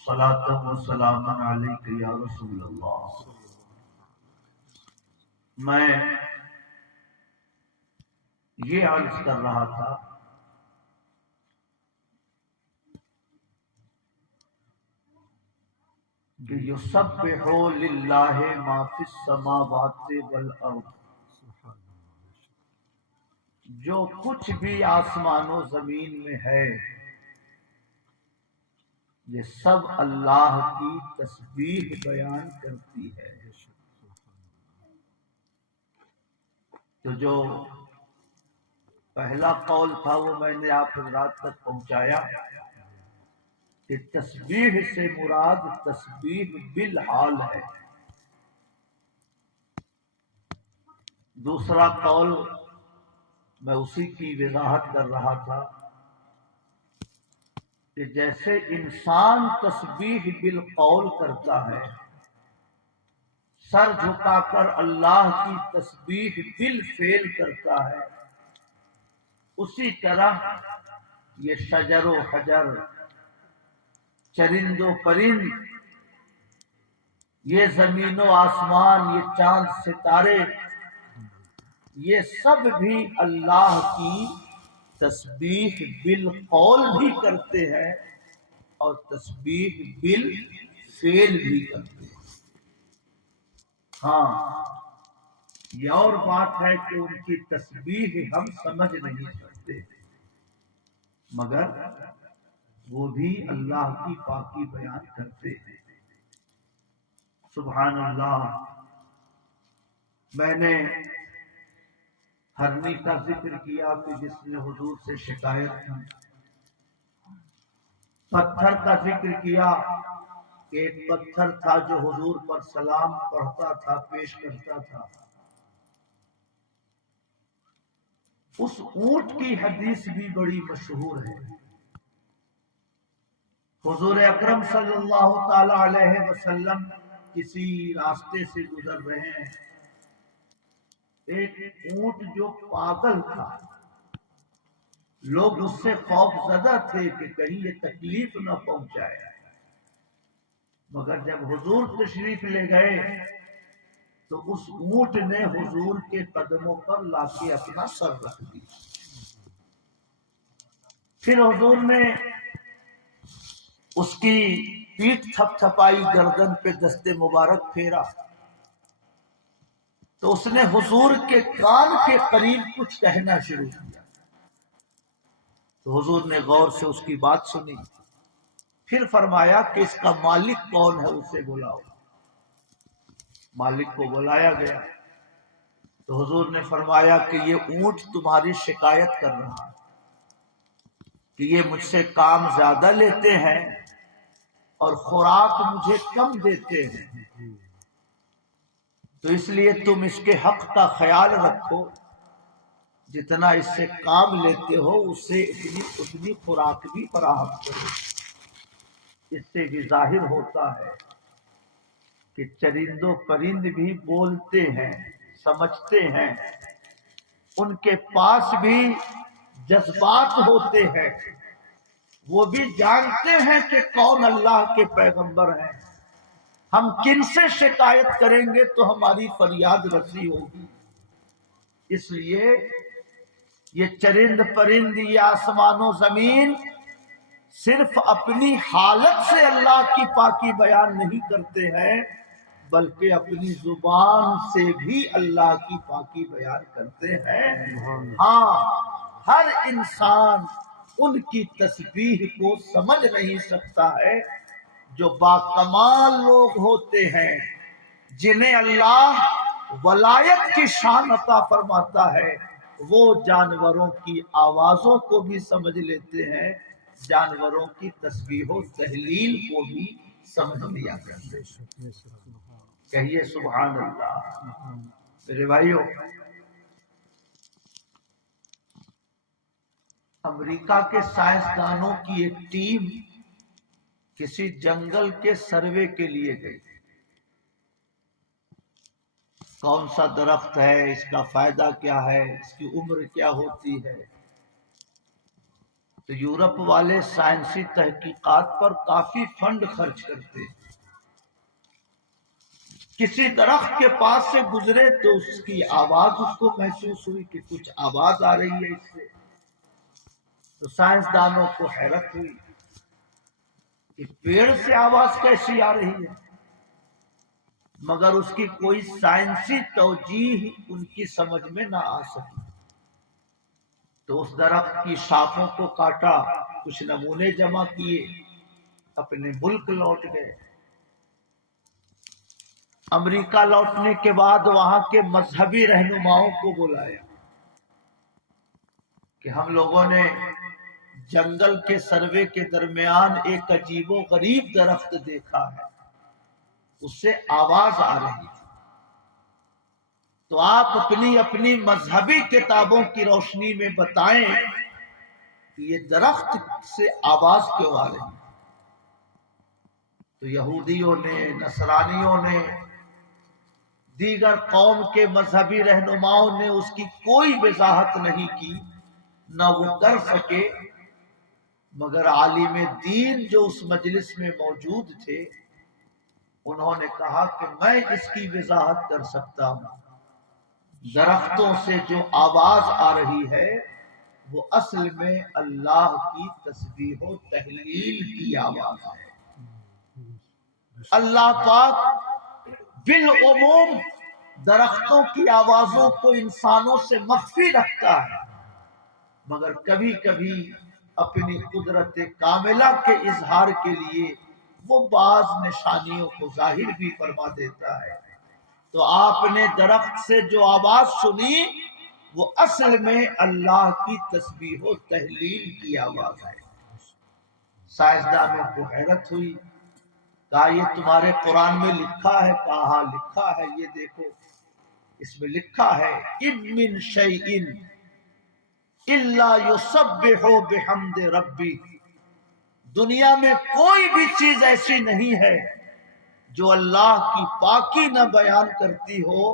صلاۃ و سلام علیک یا رسول اللہ۔ میں یہ عرض کر رہا تھا کہ یسبح للہ ما فی السماوات والارض، جو کچھ بھی آسمان و زمین میں ہے یہ سب اللہ کی تسبیح بیان کرتی ہے۔ تو جو پہلا قول تھا وہ میں نے آپ حضرات تک پہنچایا کہ تسبیح سے مراد تسبیح بالحال ہے۔ دوسرا قول میں اسی کی وضاحت کر رہا تھا کہ جیسے انسان تسبیح بالقول کرتا ہے، سر جھکا کر اللہ کی تسبیح بالفعل کرتا ہے، اسی طرح یہ شجر و حجر، چرند و پرند، یہ زمین و آسمان، یہ چاند ستارے، یہ سب بھی اللہ کی تسبیح بالقول بھی کرتے ہیں اور تسبیح بالفعل بھی کرتے ہیں۔ ہاں یہ اور بات ہے کہ ان کی تسبیح ہم سمجھ نہیں سکتے، مگر وہ بھی اللہ کی پاکی بیان کرتے ہیں۔ سبحان اللہ۔ میں نے ہرنی کا ذکر کیا کہ جس نے حضور سے شکایت کی، پتھر کا ذکر کیا کہ ایک پتھر تھا جو حضور پر سلام پڑھتا تھا، پیش کرتا تھا۔ اس اونٹ کی حدیث بھی بڑی مشہور ہے۔ حضور اکرم صلی اللہ تعالی علیہ وسلم کسی راستے سے گزر رہے ہیں، ایک اونٹ جو پاگل تھا، لوگ اس سے خوف زدہ تھے کہ کہیں یہ تکلیف نہ پہنچائے، مگر جب حضور تشریف لے گئے تو اس اونٹ نے حضور کے قدموں پر لا کے اپنا سر رکھ دیا۔ پھر حضور نے اس کی پیٹھ تھپ تھپائی، گردن پہ دست مبارک پھیرا تو اس نے حضور کے کان کے قریب کچھ کہنا شروع کیا، تو حضور نے غور سے اس کی بات سنی، پھر فرمایا کہ اس کا مالک کون ہے، اسے بلاؤ۔ مالک کو بلایا گیا تو حضور نے فرمایا کہ یہ اونٹ تمہاری شکایت کر رہا ہے کہ یہ مجھ سے کام زیادہ لیتے ہیں اور خوراک مجھے کم دیتے ہیں، تو اس لیے تم اس کے حق کا خیال رکھو، جتنا اس سے کام لیتے ہو اس سے اتنی خوراک بھی فراہم کرو۔ اس سے بھی ظاہر ہوتا ہے کہ چرند و پرند بھی بولتے ہیں، سمجھتے ہیں، ان کے پاس بھی جذبات ہوتے ہیں، وہ بھی جانتے ہیں کہ کون اللہ کے پیغمبر ہیں، ہم کن سے شکایت کریں گے تو ہماری فریاد رسی ہوگی۔ اس لیے یہ چرند پرند، یہ آسمان و زمین صرف اپنی حالت سے اللہ کی پاکی بیان نہیں کرتے ہیں، بلکہ اپنی زبان سے بھی اللہ کی پاکی بیان کرتے ہیں۔ ہاں ہر انسان ان کی تسبیح کو سمجھ نہیں سکتا ہے۔ جو باکمال لوگ ہوتے ہیں، جنہیں اللہ ولایت کی شان عطا فرماتا ہے، وہ جانوروں کی آوازوں کو بھی سمجھ لیتے ہیں، جانوروں کی تسبیح و تحلیل کو بھی سمجھ لیا کرتے ہیں۔ کہیے سبحان اللہ۔ میرے بھائیو، امریکہ کے سائنسدانوں کی ایک ٹیم کسی جنگل کے سروے کے لیے گئی۔ کون سا درخت ہے، اس کا فائدہ کیا ہے، اس کی عمر کیا ہوتی ہے، تو یورپ والے سائنسی تحقیقات پر کافی فنڈ خرچ کرتے ہیں۔ کسی درخت کے پاس سے گزرے تو اس کی آواز اس کو محسوس ہوئی کہ کچھ آواز آ رہی ہے اس سے، تو سائنسدانوں کو حیرت ہوئی کہ پیڑ سے آواز کیسی آ رہی ہے، مگر اس کی کوئی سائنسی توجیہ ان کی سمجھ میں نہ آ سکی۔ تو اس درخت کی شاخوں کو کاٹا، کچھ نمونے جمع کیے، اپنے ملک لوٹ گئے۔ امریکہ لوٹنے کے بعد وہاں کے مذہبی رہنماؤں کو بلایا کہ ہم لوگوں نے جنگل کے سروے کے درمیان ایک عجیب و غریب درخت دیکھا ہے، اس سے آواز آ رہی تھی، تو آپ اپنی اپنی مذہبی کتابوں کی روشنی میں بتائیں کہ یہ درخت سے آواز کیوں آ رہی ہے۔ تو یہودیوں نے، نصرانیوں نے، دیگر قوم کے مذہبی رہنماؤں نے اس کی کوئی وضاحت نہیں کی، نہ وہ کر سکے، مگر عالم دین جو اس مجلس میں موجود تھے انہوں نے کہا کہ میں اس کی وضاحت کر سکتا ہوں۔ درختوں سے جو آواز آ رہی ہے وہ اصل میں اللہ کی تسبیح و تہلیل کی آواز ہے۔ اللہ پاک بالعموم درختوں کی آوازوں کو انسانوں سے مخفی رکھتا ہے، مگر کبھی کبھی اپنی قدرت کاملہ کے اظہار کے لیے وہ بعض نشانیوں کو ظاہر بھی فرما دیتا ہے۔ تو آپ نے درخت سے جو آواز سنی وہ اصل میں اللہ کی تسبیح و تہلیل کی آواز ہے۔ سائنسدانوں کو حیرت ہوئی، کہا یہ تمہارے قرآن میں لکھا ہے؟ کہا ہاں لکھا ہے، یہ دیکھو اس میں لکھا ہے اِن مِّن شَيْءٍ إِلَّا يُسَبِّحُ بِحَمْدِ رَبِّهِ، دنیا میں کوئی بھی چیز ایسی نہیں ہے جو اللہ کی پاکی نہ بیان کرتی ہو،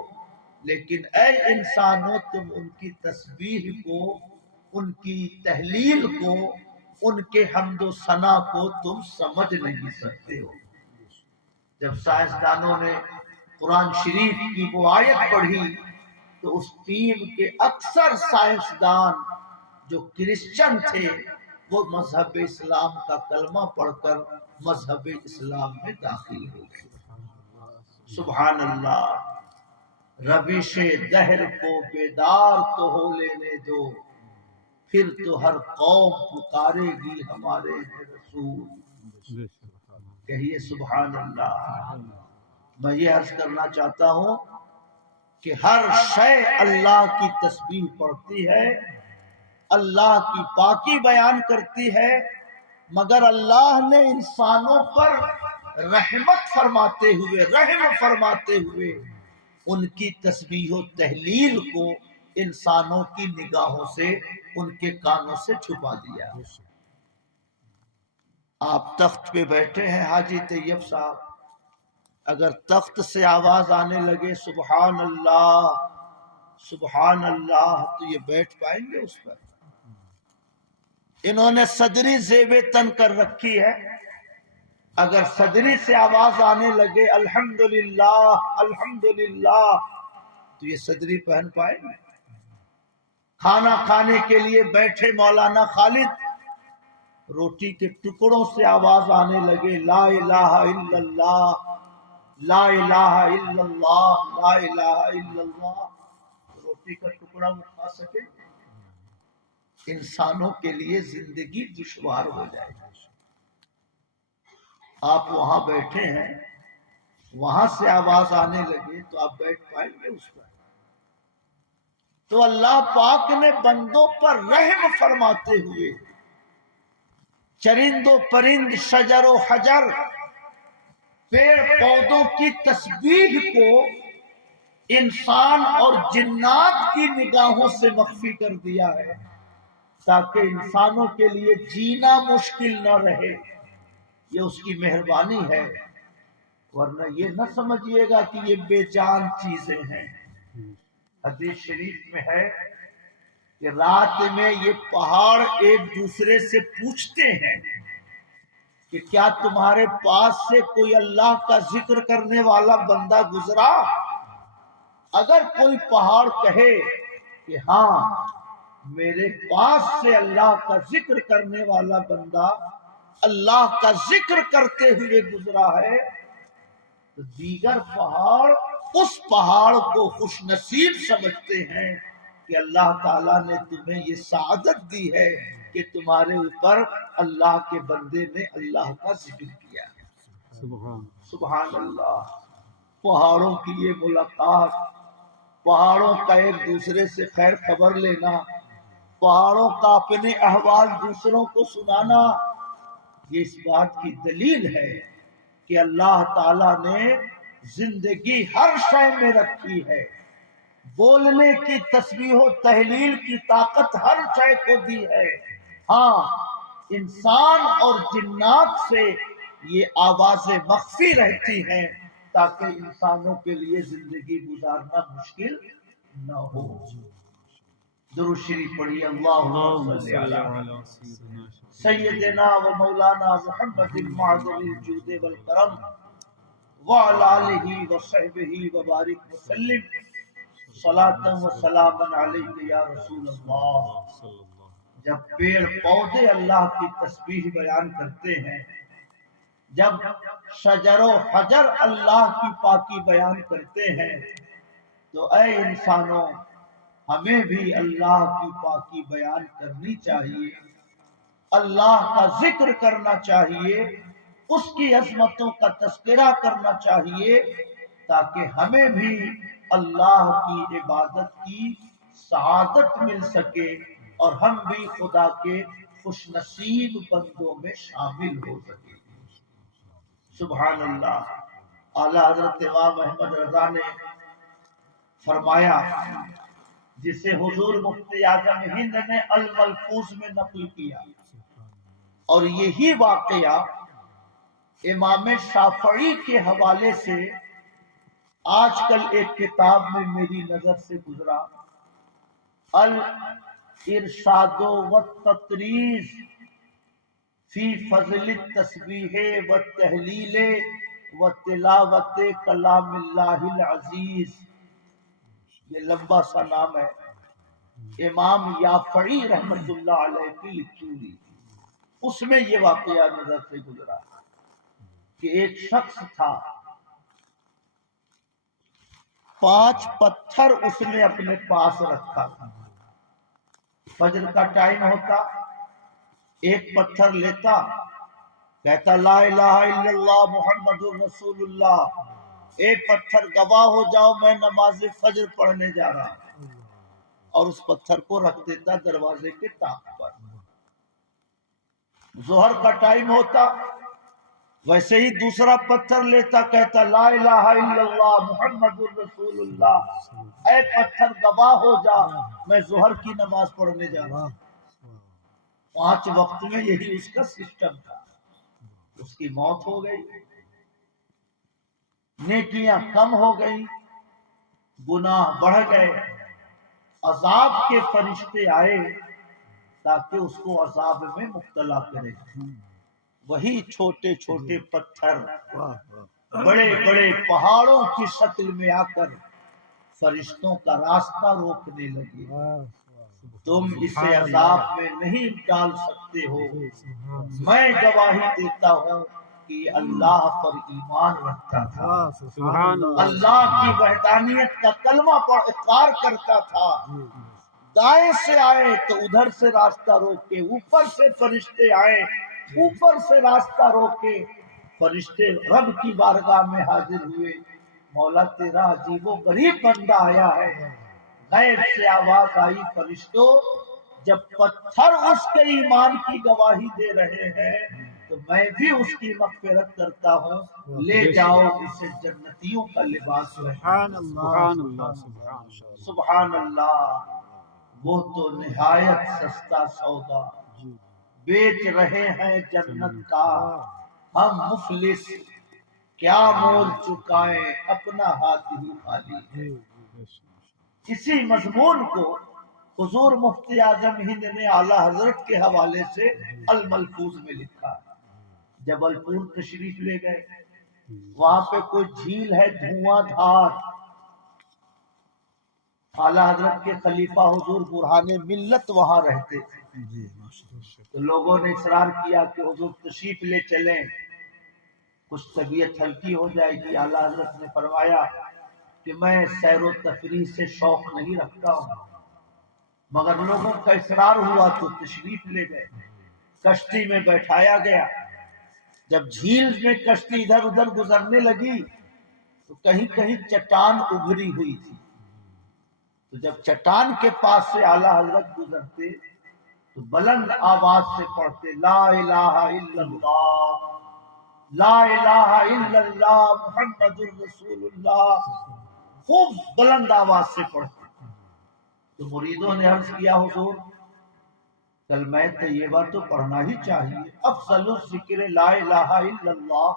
لیکن اے انسانوں تم ان کی تسبیح کو، ان کی تہلیل کو، ان کے حمد و ثنا کو تم سمجھ نہیں سکتے ہو۔ جب سائنسدانوں نے قرآن شریف کی وہ آیت پڑھی تو اس ٹیم کے اکثر سائنسدان جو کرسچن تھے وہ مذہب اسلام کا کلمہ پڑھ کر مذہب اسلام میں داخل ہو گئے۔ سبحان اللہ، روش دہر کو بیدار تو ہو لینے دو، پھر تو ہر قوم پکارے گی ہمارے رسول۔ کہیے سبحان اللہ۔ میں یہ عرض کرنا چاہتا ہوں کہ ہر شے اللہ کی تسبیح پڑھتی ہے، اللہ کی پاکی بیان کرتی ہے، مگر اللہ نے انسانوں پر رحمت فرماتے ہوئے، رحم فرماتے ہوئے ان کی تسبیح و تہلیل کو انسانوں کی نگاہوں سے، ان کے کانوں سے چھپا دیا۔ آپ تخت پہ بیٹھے ہیں حاجی طیب صاحب، اگر تخت سے آواز آنے لگے سبحان اللہ سبحان اللہ تو یہ بیٹھ پائیں گے اس پر؟ انہوں نے صدری زیب تن کر رکھی ہے، اگر صدری سے آواز آنے لگے الحمدللہ الحمدللہ تو یہ صدری پہن پائیں گے؟ کھانا کھانے کے لیے بیٹھے مولانا خالد، روٹی کے ٹکڑوں سے آواز آنے لگے لا الہ الا اللہ لا الہ الا اللہ لا الہ الا اللہ، روٹی کا ٹکڑا وہ کھا سکے؟ انسانوں کے لیے زندگی دشوار ہو جائے گی۔ آپ وہاں بیٹھے ہیں، وہاں سے آواز آنے لگے تو آپ بیٹھ پائیں گے اس پر؟ تو اللہ پاک نے بندوں پر رحم فرماتے ہوئے چرند و پرند، شجر و حجر، پیڑ پودوں کی تسبیح کو انسان اور جنات کی نگاہوں سے مخفی کر دیا ہے تاکہ انسانوں کے لیے جینا مشکل نہ رہے۔ یہ اس کی مہربانی ہے، ورنہ یہ نہ سمجھیے گا کہ یہ بے جان چیزیں ہیں۔ حدیث شریف میں ہے کہ رات میں یہ پہاڑ ایک دوسرے سے پوچھتے ہیں کہ کیا تمہارے پاس سے کوئی اللہ کا ذکر کرنے والا بندہ گزرا؟ اگر کوئی پہاڑ کہے کہ ہاں میرے پاس سے اللہ کا ذکر کرنے والا بندہ اللہ کا ذکر کرتے ہوئے گزرا ہے، تو دیگر پہاڑ اس پہاڑ کو خوش نصیب سمجھتے ہیں کہ اللہ تعالیٰ نے تمہیں یہ سعادت دی ہے کہ تمہارے اوپر اللہ کے بندے نے اللہ کا ذکر کیا۔ سبحان اللہ۔ پہاڑوں کی یہ ملاقات، پہاڑوں کا ایک دوسرے سے خیر خبر لینا، پہاڑوں کا اپنے احوال دوسروں کو سنانا، یہ اس بات کی دلیل ہے کہ اللہ تعالیٰ نے زندگی ہر شے میں رکھی ہے، بولنے کی تسبیح و تہلیل کی طاقت ہر شے کو دی ہے۔ ہاں انسان اور جنات سے یہ آوازیں مخفی رہتی ہیں تاکہ انسانوں کے لیے زندگی گزارنا مشکل نہ ہو۔ درود شریف پڑھیے، اللہم صلی علی سیدنا و مولانا محمد معظم الجود والکرم وعلی آلہ وصحبہ وبارک وسلم، صلاۃ و سلاما علیک یا رسول اللہ۔ جب پیڑ پودے اللہ کی تسبیح بیان کرتے ہیں، جب شجر و حجر اللہ کی پاکی بیان کرتے ہیں، تو اے انسانوں ہمیں بھی اللہ کی پاکی بیان کرنی چاہیے، اللہ کا ذکر کرنا چاہیے، اس کی عظمتوں کا تذکرہ کرنا چاہیے، تاکہ ہمیں بھی اللہ کی عبادت کی سعادت مل سکے اور ہم بھی خدا کے خوش نصیب بندوں میں شامل ہو سکے۔ سبحان اللہ۔ اعلیٰ حضرت امام احمد رضا نے فرمایا، جسے حضور مفتی اعظم ہند نے الملفوظ میں نقل کیا، اور یہی واقعہ امام شافعی کے حوالے سے آج کل ایک کتاب میں میری نظر سے گزرا، الارشاد والتطریز فی فضل التسبیح والتہلیل وتلاوت کلام اللہ العزیز۔ یہ لمبا سا نام ہے، امام یافعی رحمت اللہ علیہ کی لکھی ہوئی، اس میں یہ واقعہ نظر سے گزرا کہ ایک شخص تھا، 5 پتھر اس نے اپنے پاس رکھا تھا، فجر کا ٹائم ہوتا، ایک پتھر لیتا، کہتا لا الہ الا اللہ محمد الرسول اللہ، ایک پتھر گواہ ہو جاؤ میں نماز فجر پڑھنے جا رہا ہوں، اور اس پتھر کو رکھ دیتا دروازے کے طاق پر۔ ظہر کا ٹائم ہوتا، ویسے ہی دوسرا پتھر لیتا، کہتا لا الہ الا اللہ محمد الرسول اللہ، اے پتھر گواہ ہو جا میں ظہر کی نماز پڑھنے جا رہا ہوں۔ 5 وقت میں یہی اس کا سسٹم تھا۔ اس کی موت ہو گئی، نیکیاں کم ہو گئی، گناہ بڑھ گئے، عذاب کے فرشتے آئے تاکہ اس کو عذاب میں مبتلا کرے۔ وہی چھوٹے چھوٹے پتھر بڑے بڑے پہاڑوں کی شکل میں آ کر فرشتوں کا راستہ روکنے لگے، تم اسے عذاب میں نہیں ڈال سکتے ہو، میں گواہی دیتا ہوں کہ یہ اللہ پر ایمان رکھتا تھا، اللہ کی وحدانیت کا کلمہ پڑھ اقرار کرتا تھا، دائیں سے آئے تو ادھر سے راستہ روکے، اوپر سے فرشتے آئے اوپر سے راستہ روکے، فرشتے رب کی بارگاہ میں حاضر ہوئے، مولا تیرا عجیب و غریب بندہ آیا ہے۔ غیب سے آواز آئی، فرشتوں جب پتھر اس کے ایمان کی گواہی دے رہے ہیں تو میں بھی اس کی مغفرت کرتا ہوں، لے جاؤ اسے جنتیوں کا لباس پہناؤ۔ سبحان اللہ۔ وہ تو نہایت سستا سودا بیچ رہے ہیں جنت کا، ہم مفلس کیا مول چکائیں اپنا ہاتھ ہی خالی ہے۔ اسی مضمون کو حضور مفتی اعظم ہند نے اعلیٰ حضرت کے حوالے سے الملفوظ میں لکھا۔ جبل پور تشریف لے گئے، وہاں پہ کوئی جھیل ہے دھواں دھار، اعلیٰ حضرت کے خلیفہ حضور برہان ملت وہاں رہتے تھے، تو لوگوں نے اصرار کیا کہ حضور تشریف لے چلیں، کچھ طبیعت ہلکی ہو جائے گی۔ اعلیٰ حضرت نے فرمایا کہ میں سیر و تفریح سے شوق نہیں رکھتا ہوں، مگر لوگوں کا اصرار ہوا تو تشریف لے گئے، کشتی میں بیٹھایا گیا۔ جب جھیل میں کشتی ادھر ادھر گزرنے لگی تو کہیں کہیں چٹان ابھری ہوئی تھی، تو جب چٹان کے پاس سے اعلیٰ حضرت گزرتے تو بلند آواز سے پڑھتے لا الہ الا اللہ، لا الہ الا اللہ محمد الرسول اللہ، خوب بلند آواز سے پڑھتے۔ تو مریدوں نے عرض کیا حضور کلمہ طیبہ تو پڑھنا ہی چاہیے، افضل الذکر لا الہ الا اللہ،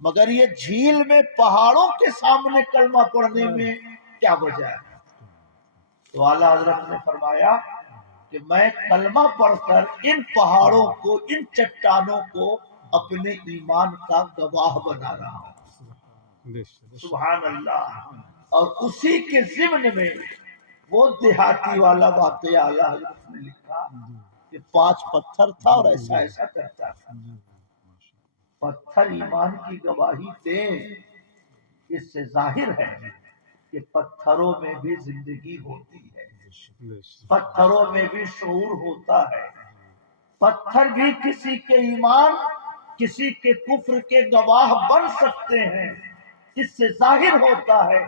مگر یہ جھیل میں پہاڑوں کے سامنے کلمہ پڑھنے میں کیا وجہ ہے؟ تو اعلیٰ حضرت نے فرمایا کہ میں کلمہ پڑھ کر ان پہاڑوں کو، ان چٹانوں کو اپنے ایمان کا گواہ بنا رہا ہوں۔ سبحان اللہ۔ اور اسی کے ضمن میں وہ دیہاتی والا واقعہ اعلیٰ حضرت نے لکھا کہ 5 پتھر تھا اور ایسا ایسا کرتا تھا۔ پتھر ایمان کی گواہی دیں، اس سے ظاہر ہے کہ پتھروں میں بھی زندگی ہوتی ہے، پتھروں میں بھی شعور ہوتا ہے، پتھر بھی کسی کے ایمان کسی کے کفر کے گواہ بن سکتے ہیں۔ اس سے ظاہر ہوتا ہے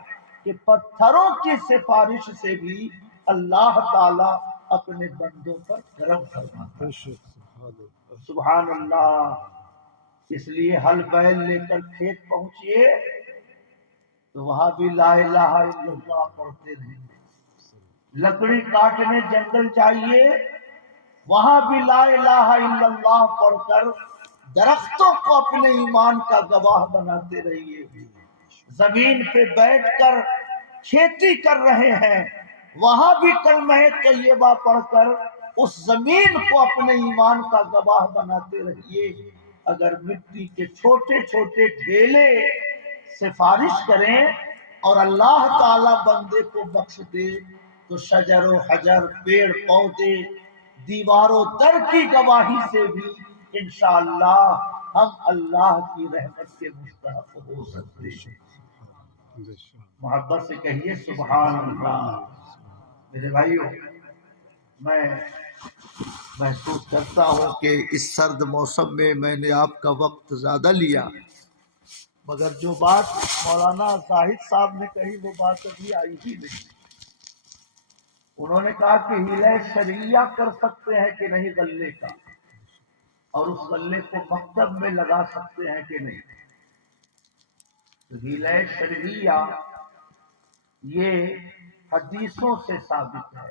کہ پتھروں کی سفارش سے بھی اللہ تعالی اپنے بندوں پر کرم فرماتا ہے۔ سبحان اللہ۔ اس لیے ہل بیل لے کر کھیت پہنچیے تو وہاں بھی لا الہ الا اللہ پڑھتے رہیں گے، لکڑی کاٹنے جنگل جائیے وہاں بھی لا الہ الا اللہ پڑھ کر درختوں کو اپنے ایمان کا گواہ بناتے رہیے۔ زمین پہ بیٹھ کر کھیتی کر رہے ہیں وہاں بھی کلمہ طیبہ پڑھ کر اس زمین کو اپنے ایمان کا گواہ بناتے رہیے۔ اگر مٹی کے چھوٹے چھوٹے ڈھیلے سفارش کریں اور اللہ تعالی بندے کو بخش دے تو شجر و حجر، پیڑ پودے، دیوار و در کی گواہی سے بھی انشاءاللہ ہم اللہ کی رحمت کے مستحق ہو سکتے ہیں۔ محبت سے کہیے سبحان اللہ۔ میرے بھائیوں، میں محسوس کرتا ہوں کہ اس سرد موسم میں نے آپ کا وقت زیادہ لیا، مگر جو بات مولانا زاہد صاحب نے کہی وہ بات ابھی آئی ہی نہیں۔ انہوں نے کہا کہ ہیلہ شرعیہ کر سکتے ہیں کہ نہیں غلے کا، اور اس غلے کو مکتب میں لگا سکتے ہیں کہ نہیں۔ تو ہیلہ شرعیہ یہ حدیثوں سے ثابت ہے۔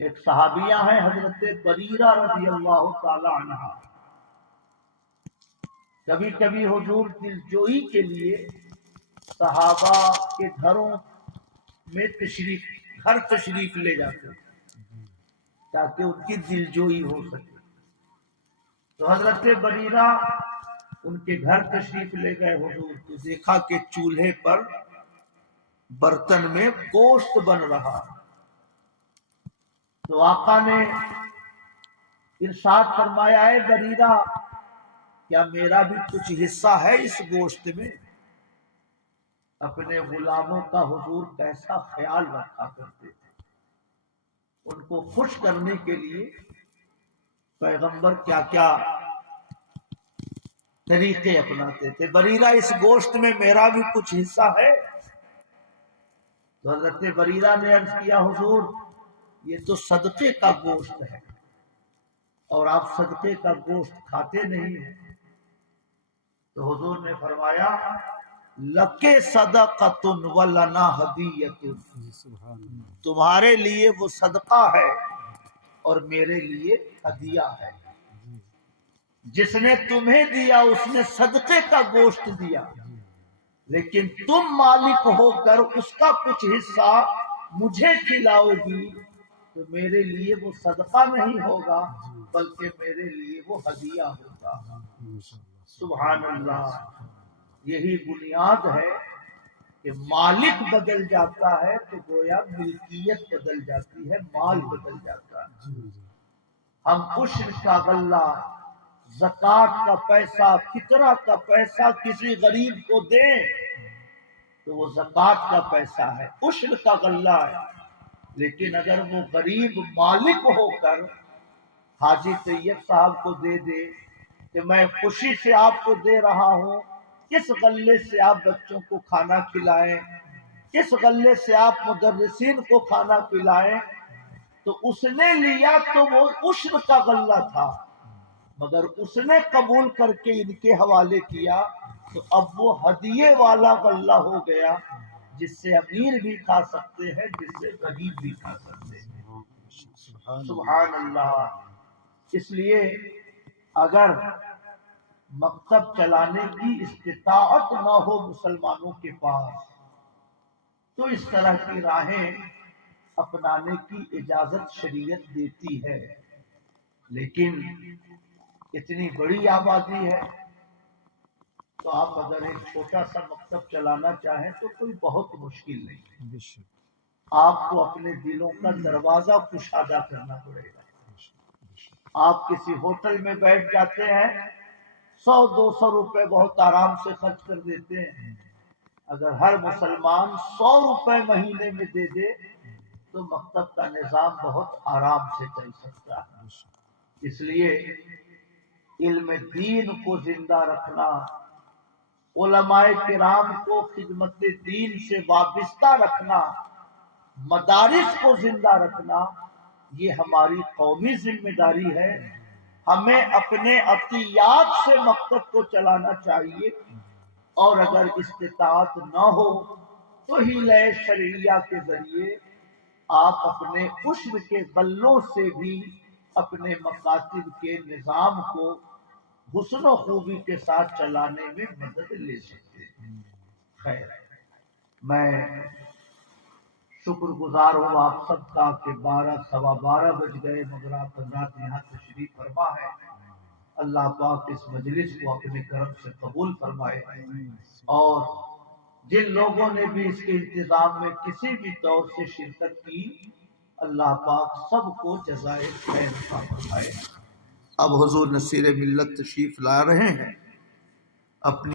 ایک صحابیہ ہیں حضرت بریرہ رضی اللہ تعالی عنہ، کبھی کبھی حضور دلجوئی کے لیے صحابہ کے گھروں میں تشریف لے جاتے تاکہ ان کی دلجوئی ہو سکے۔ تو حضرت بریرہ ان کے گھر تشریف لے گئے حضور، تو دیکھا کہ چولہے پر برتن میں گوشت بن رہا۔ تو آقا نے ارشاد فرمایا، اے بریرہ کیا میرا بھی کچھ حصہ ہے اس گوشت میں؟ اپنے غلاموں کا حضور کیسا خیال رکھا کرتے تھے، ان کو خوش کرنے کے لیے پیغمبر کیا کیا طریقے اپناتے تھے۔ بریرہ اس گوشت میں میرا بھی کچھ حصہ ہے؟ تو حضرت بریرہ نے عرض کیا، حضور یہ تو صدقے کا گوشت ہے اور آپ صدقے کا گوشت کھاتے نہیں ہیں۔ تو حضور نے فرمایا، لکے صدقۃ ولنا ہدیۃ، تمہارے لیے وہ صدقہ ہے اور میرے لیے ہدیہ ہے۔ جس نے تمہیں دیا اس نے صدقے کا گوشت دیا، لیکن تم مالک ہو کر اس کا کچھ حصہ مجھے کھلاؤ گی تو میرے لیے وہ صدقہ نہیں ہوگا بلکہ میرے لیے وہ ہدیہ ہوگا۔ سبحان اللہ۔ یہی بنیاد ہے کہ مالک بدل جاتا ہے تو گویا ملکیت بدل جاتی ہے، مال بدل جاتا ہے۔ ہم عشر کا غلہ، زکوٰۃ کا پیسہ، فطرہ کا پیسہ کسی غریب کو دیں تو وہ زکوٰۃ کا پیسہ ہے، عشر کا غلہ ہے۔ لیکن اگر وہ غریب مالک ہو کر حاجی طیب صاحب کو دے دے کہ میں خوشی سے آپ کو دے رہا ہوں، کس غلے سے آپ بچوں کو کھانا کھلائیں، کس غلے سے آپ مدرسین کو کھانا کھلائیں، تو اس نے لیا تو وہ عشر کا غلہ تھا، مگر اس نے قبول کر کے ان کے حوالے کیا تو اب وہ ہدیے والا غلہ ہو گیا، جس سے امیر بھی کھا سکتے ہیں، جس سے غریب بھی کھا سکتے ہیں۔ سبحان اللہ۔ اس لیے اگر مکتب چلانے کی استطاعت نہ ہو مسلمانوں کے پاس تو اس طرح کی راہیں اپنانے کی اجازت شریعت دیتی ہے، لیکن اتنی بڑی آبادی ہے تو آپ اگر ایک چھوٹا سا مکتب چلانا چاہیں تو کوئی بہت مشکل نہیں ہے۔ آپ کو اپنے دلوں کا دروازہ کشادہ کرنا پڑے گا۔ آپ کسی ہوٹل میں بیٹھ جاتے ہیں، 100-200 روپے بہت آرام سے خرچ کر دیتے ہیں۔ اگر ہر مسلمان 100 روپے مہینے میں دے دے تو مکتب کا نظام بہت آرام سے چل سکتا ہے۔ اس لیے علم دین کو زندہ رکھنا، علماء کرام کو خدمت دین سے وابستہ رکھنا، مدارس کو زندہ رکھنا، یہ ہماری قومی ذمہ داری ہے۔ ہمیں اپنے عطیات سے مکتب کو چلانا چاہیے، اور اگر استطاعت نہ ہو تو حیلہ شرعیہ کے ذریعے آپ اپنے عشر کے غلوں سے بھی اپنے مکاتب کے نظام کو حسن و خوبی کے ساتھ چلانے میں مدد لے سکتے ہیں۔ خیر، میں شکر گزار ہوں آپ سب کا کہ 12 بج گئے، مگر آپ حضرات یہاں تشریف فرما ہے۔ اللہ پاک اس مجلس کو اپنے کرم سے قبول فرمائے، اور جن لوگوں نے بھی اس کے انتظام میں کسی بھی طور سے شرکت کی، اللہ پاک سب کو جزائے خیر عطا فرمائے۔ اب حضور نصیر ملت تشریف لا رہے ہیں، اپنی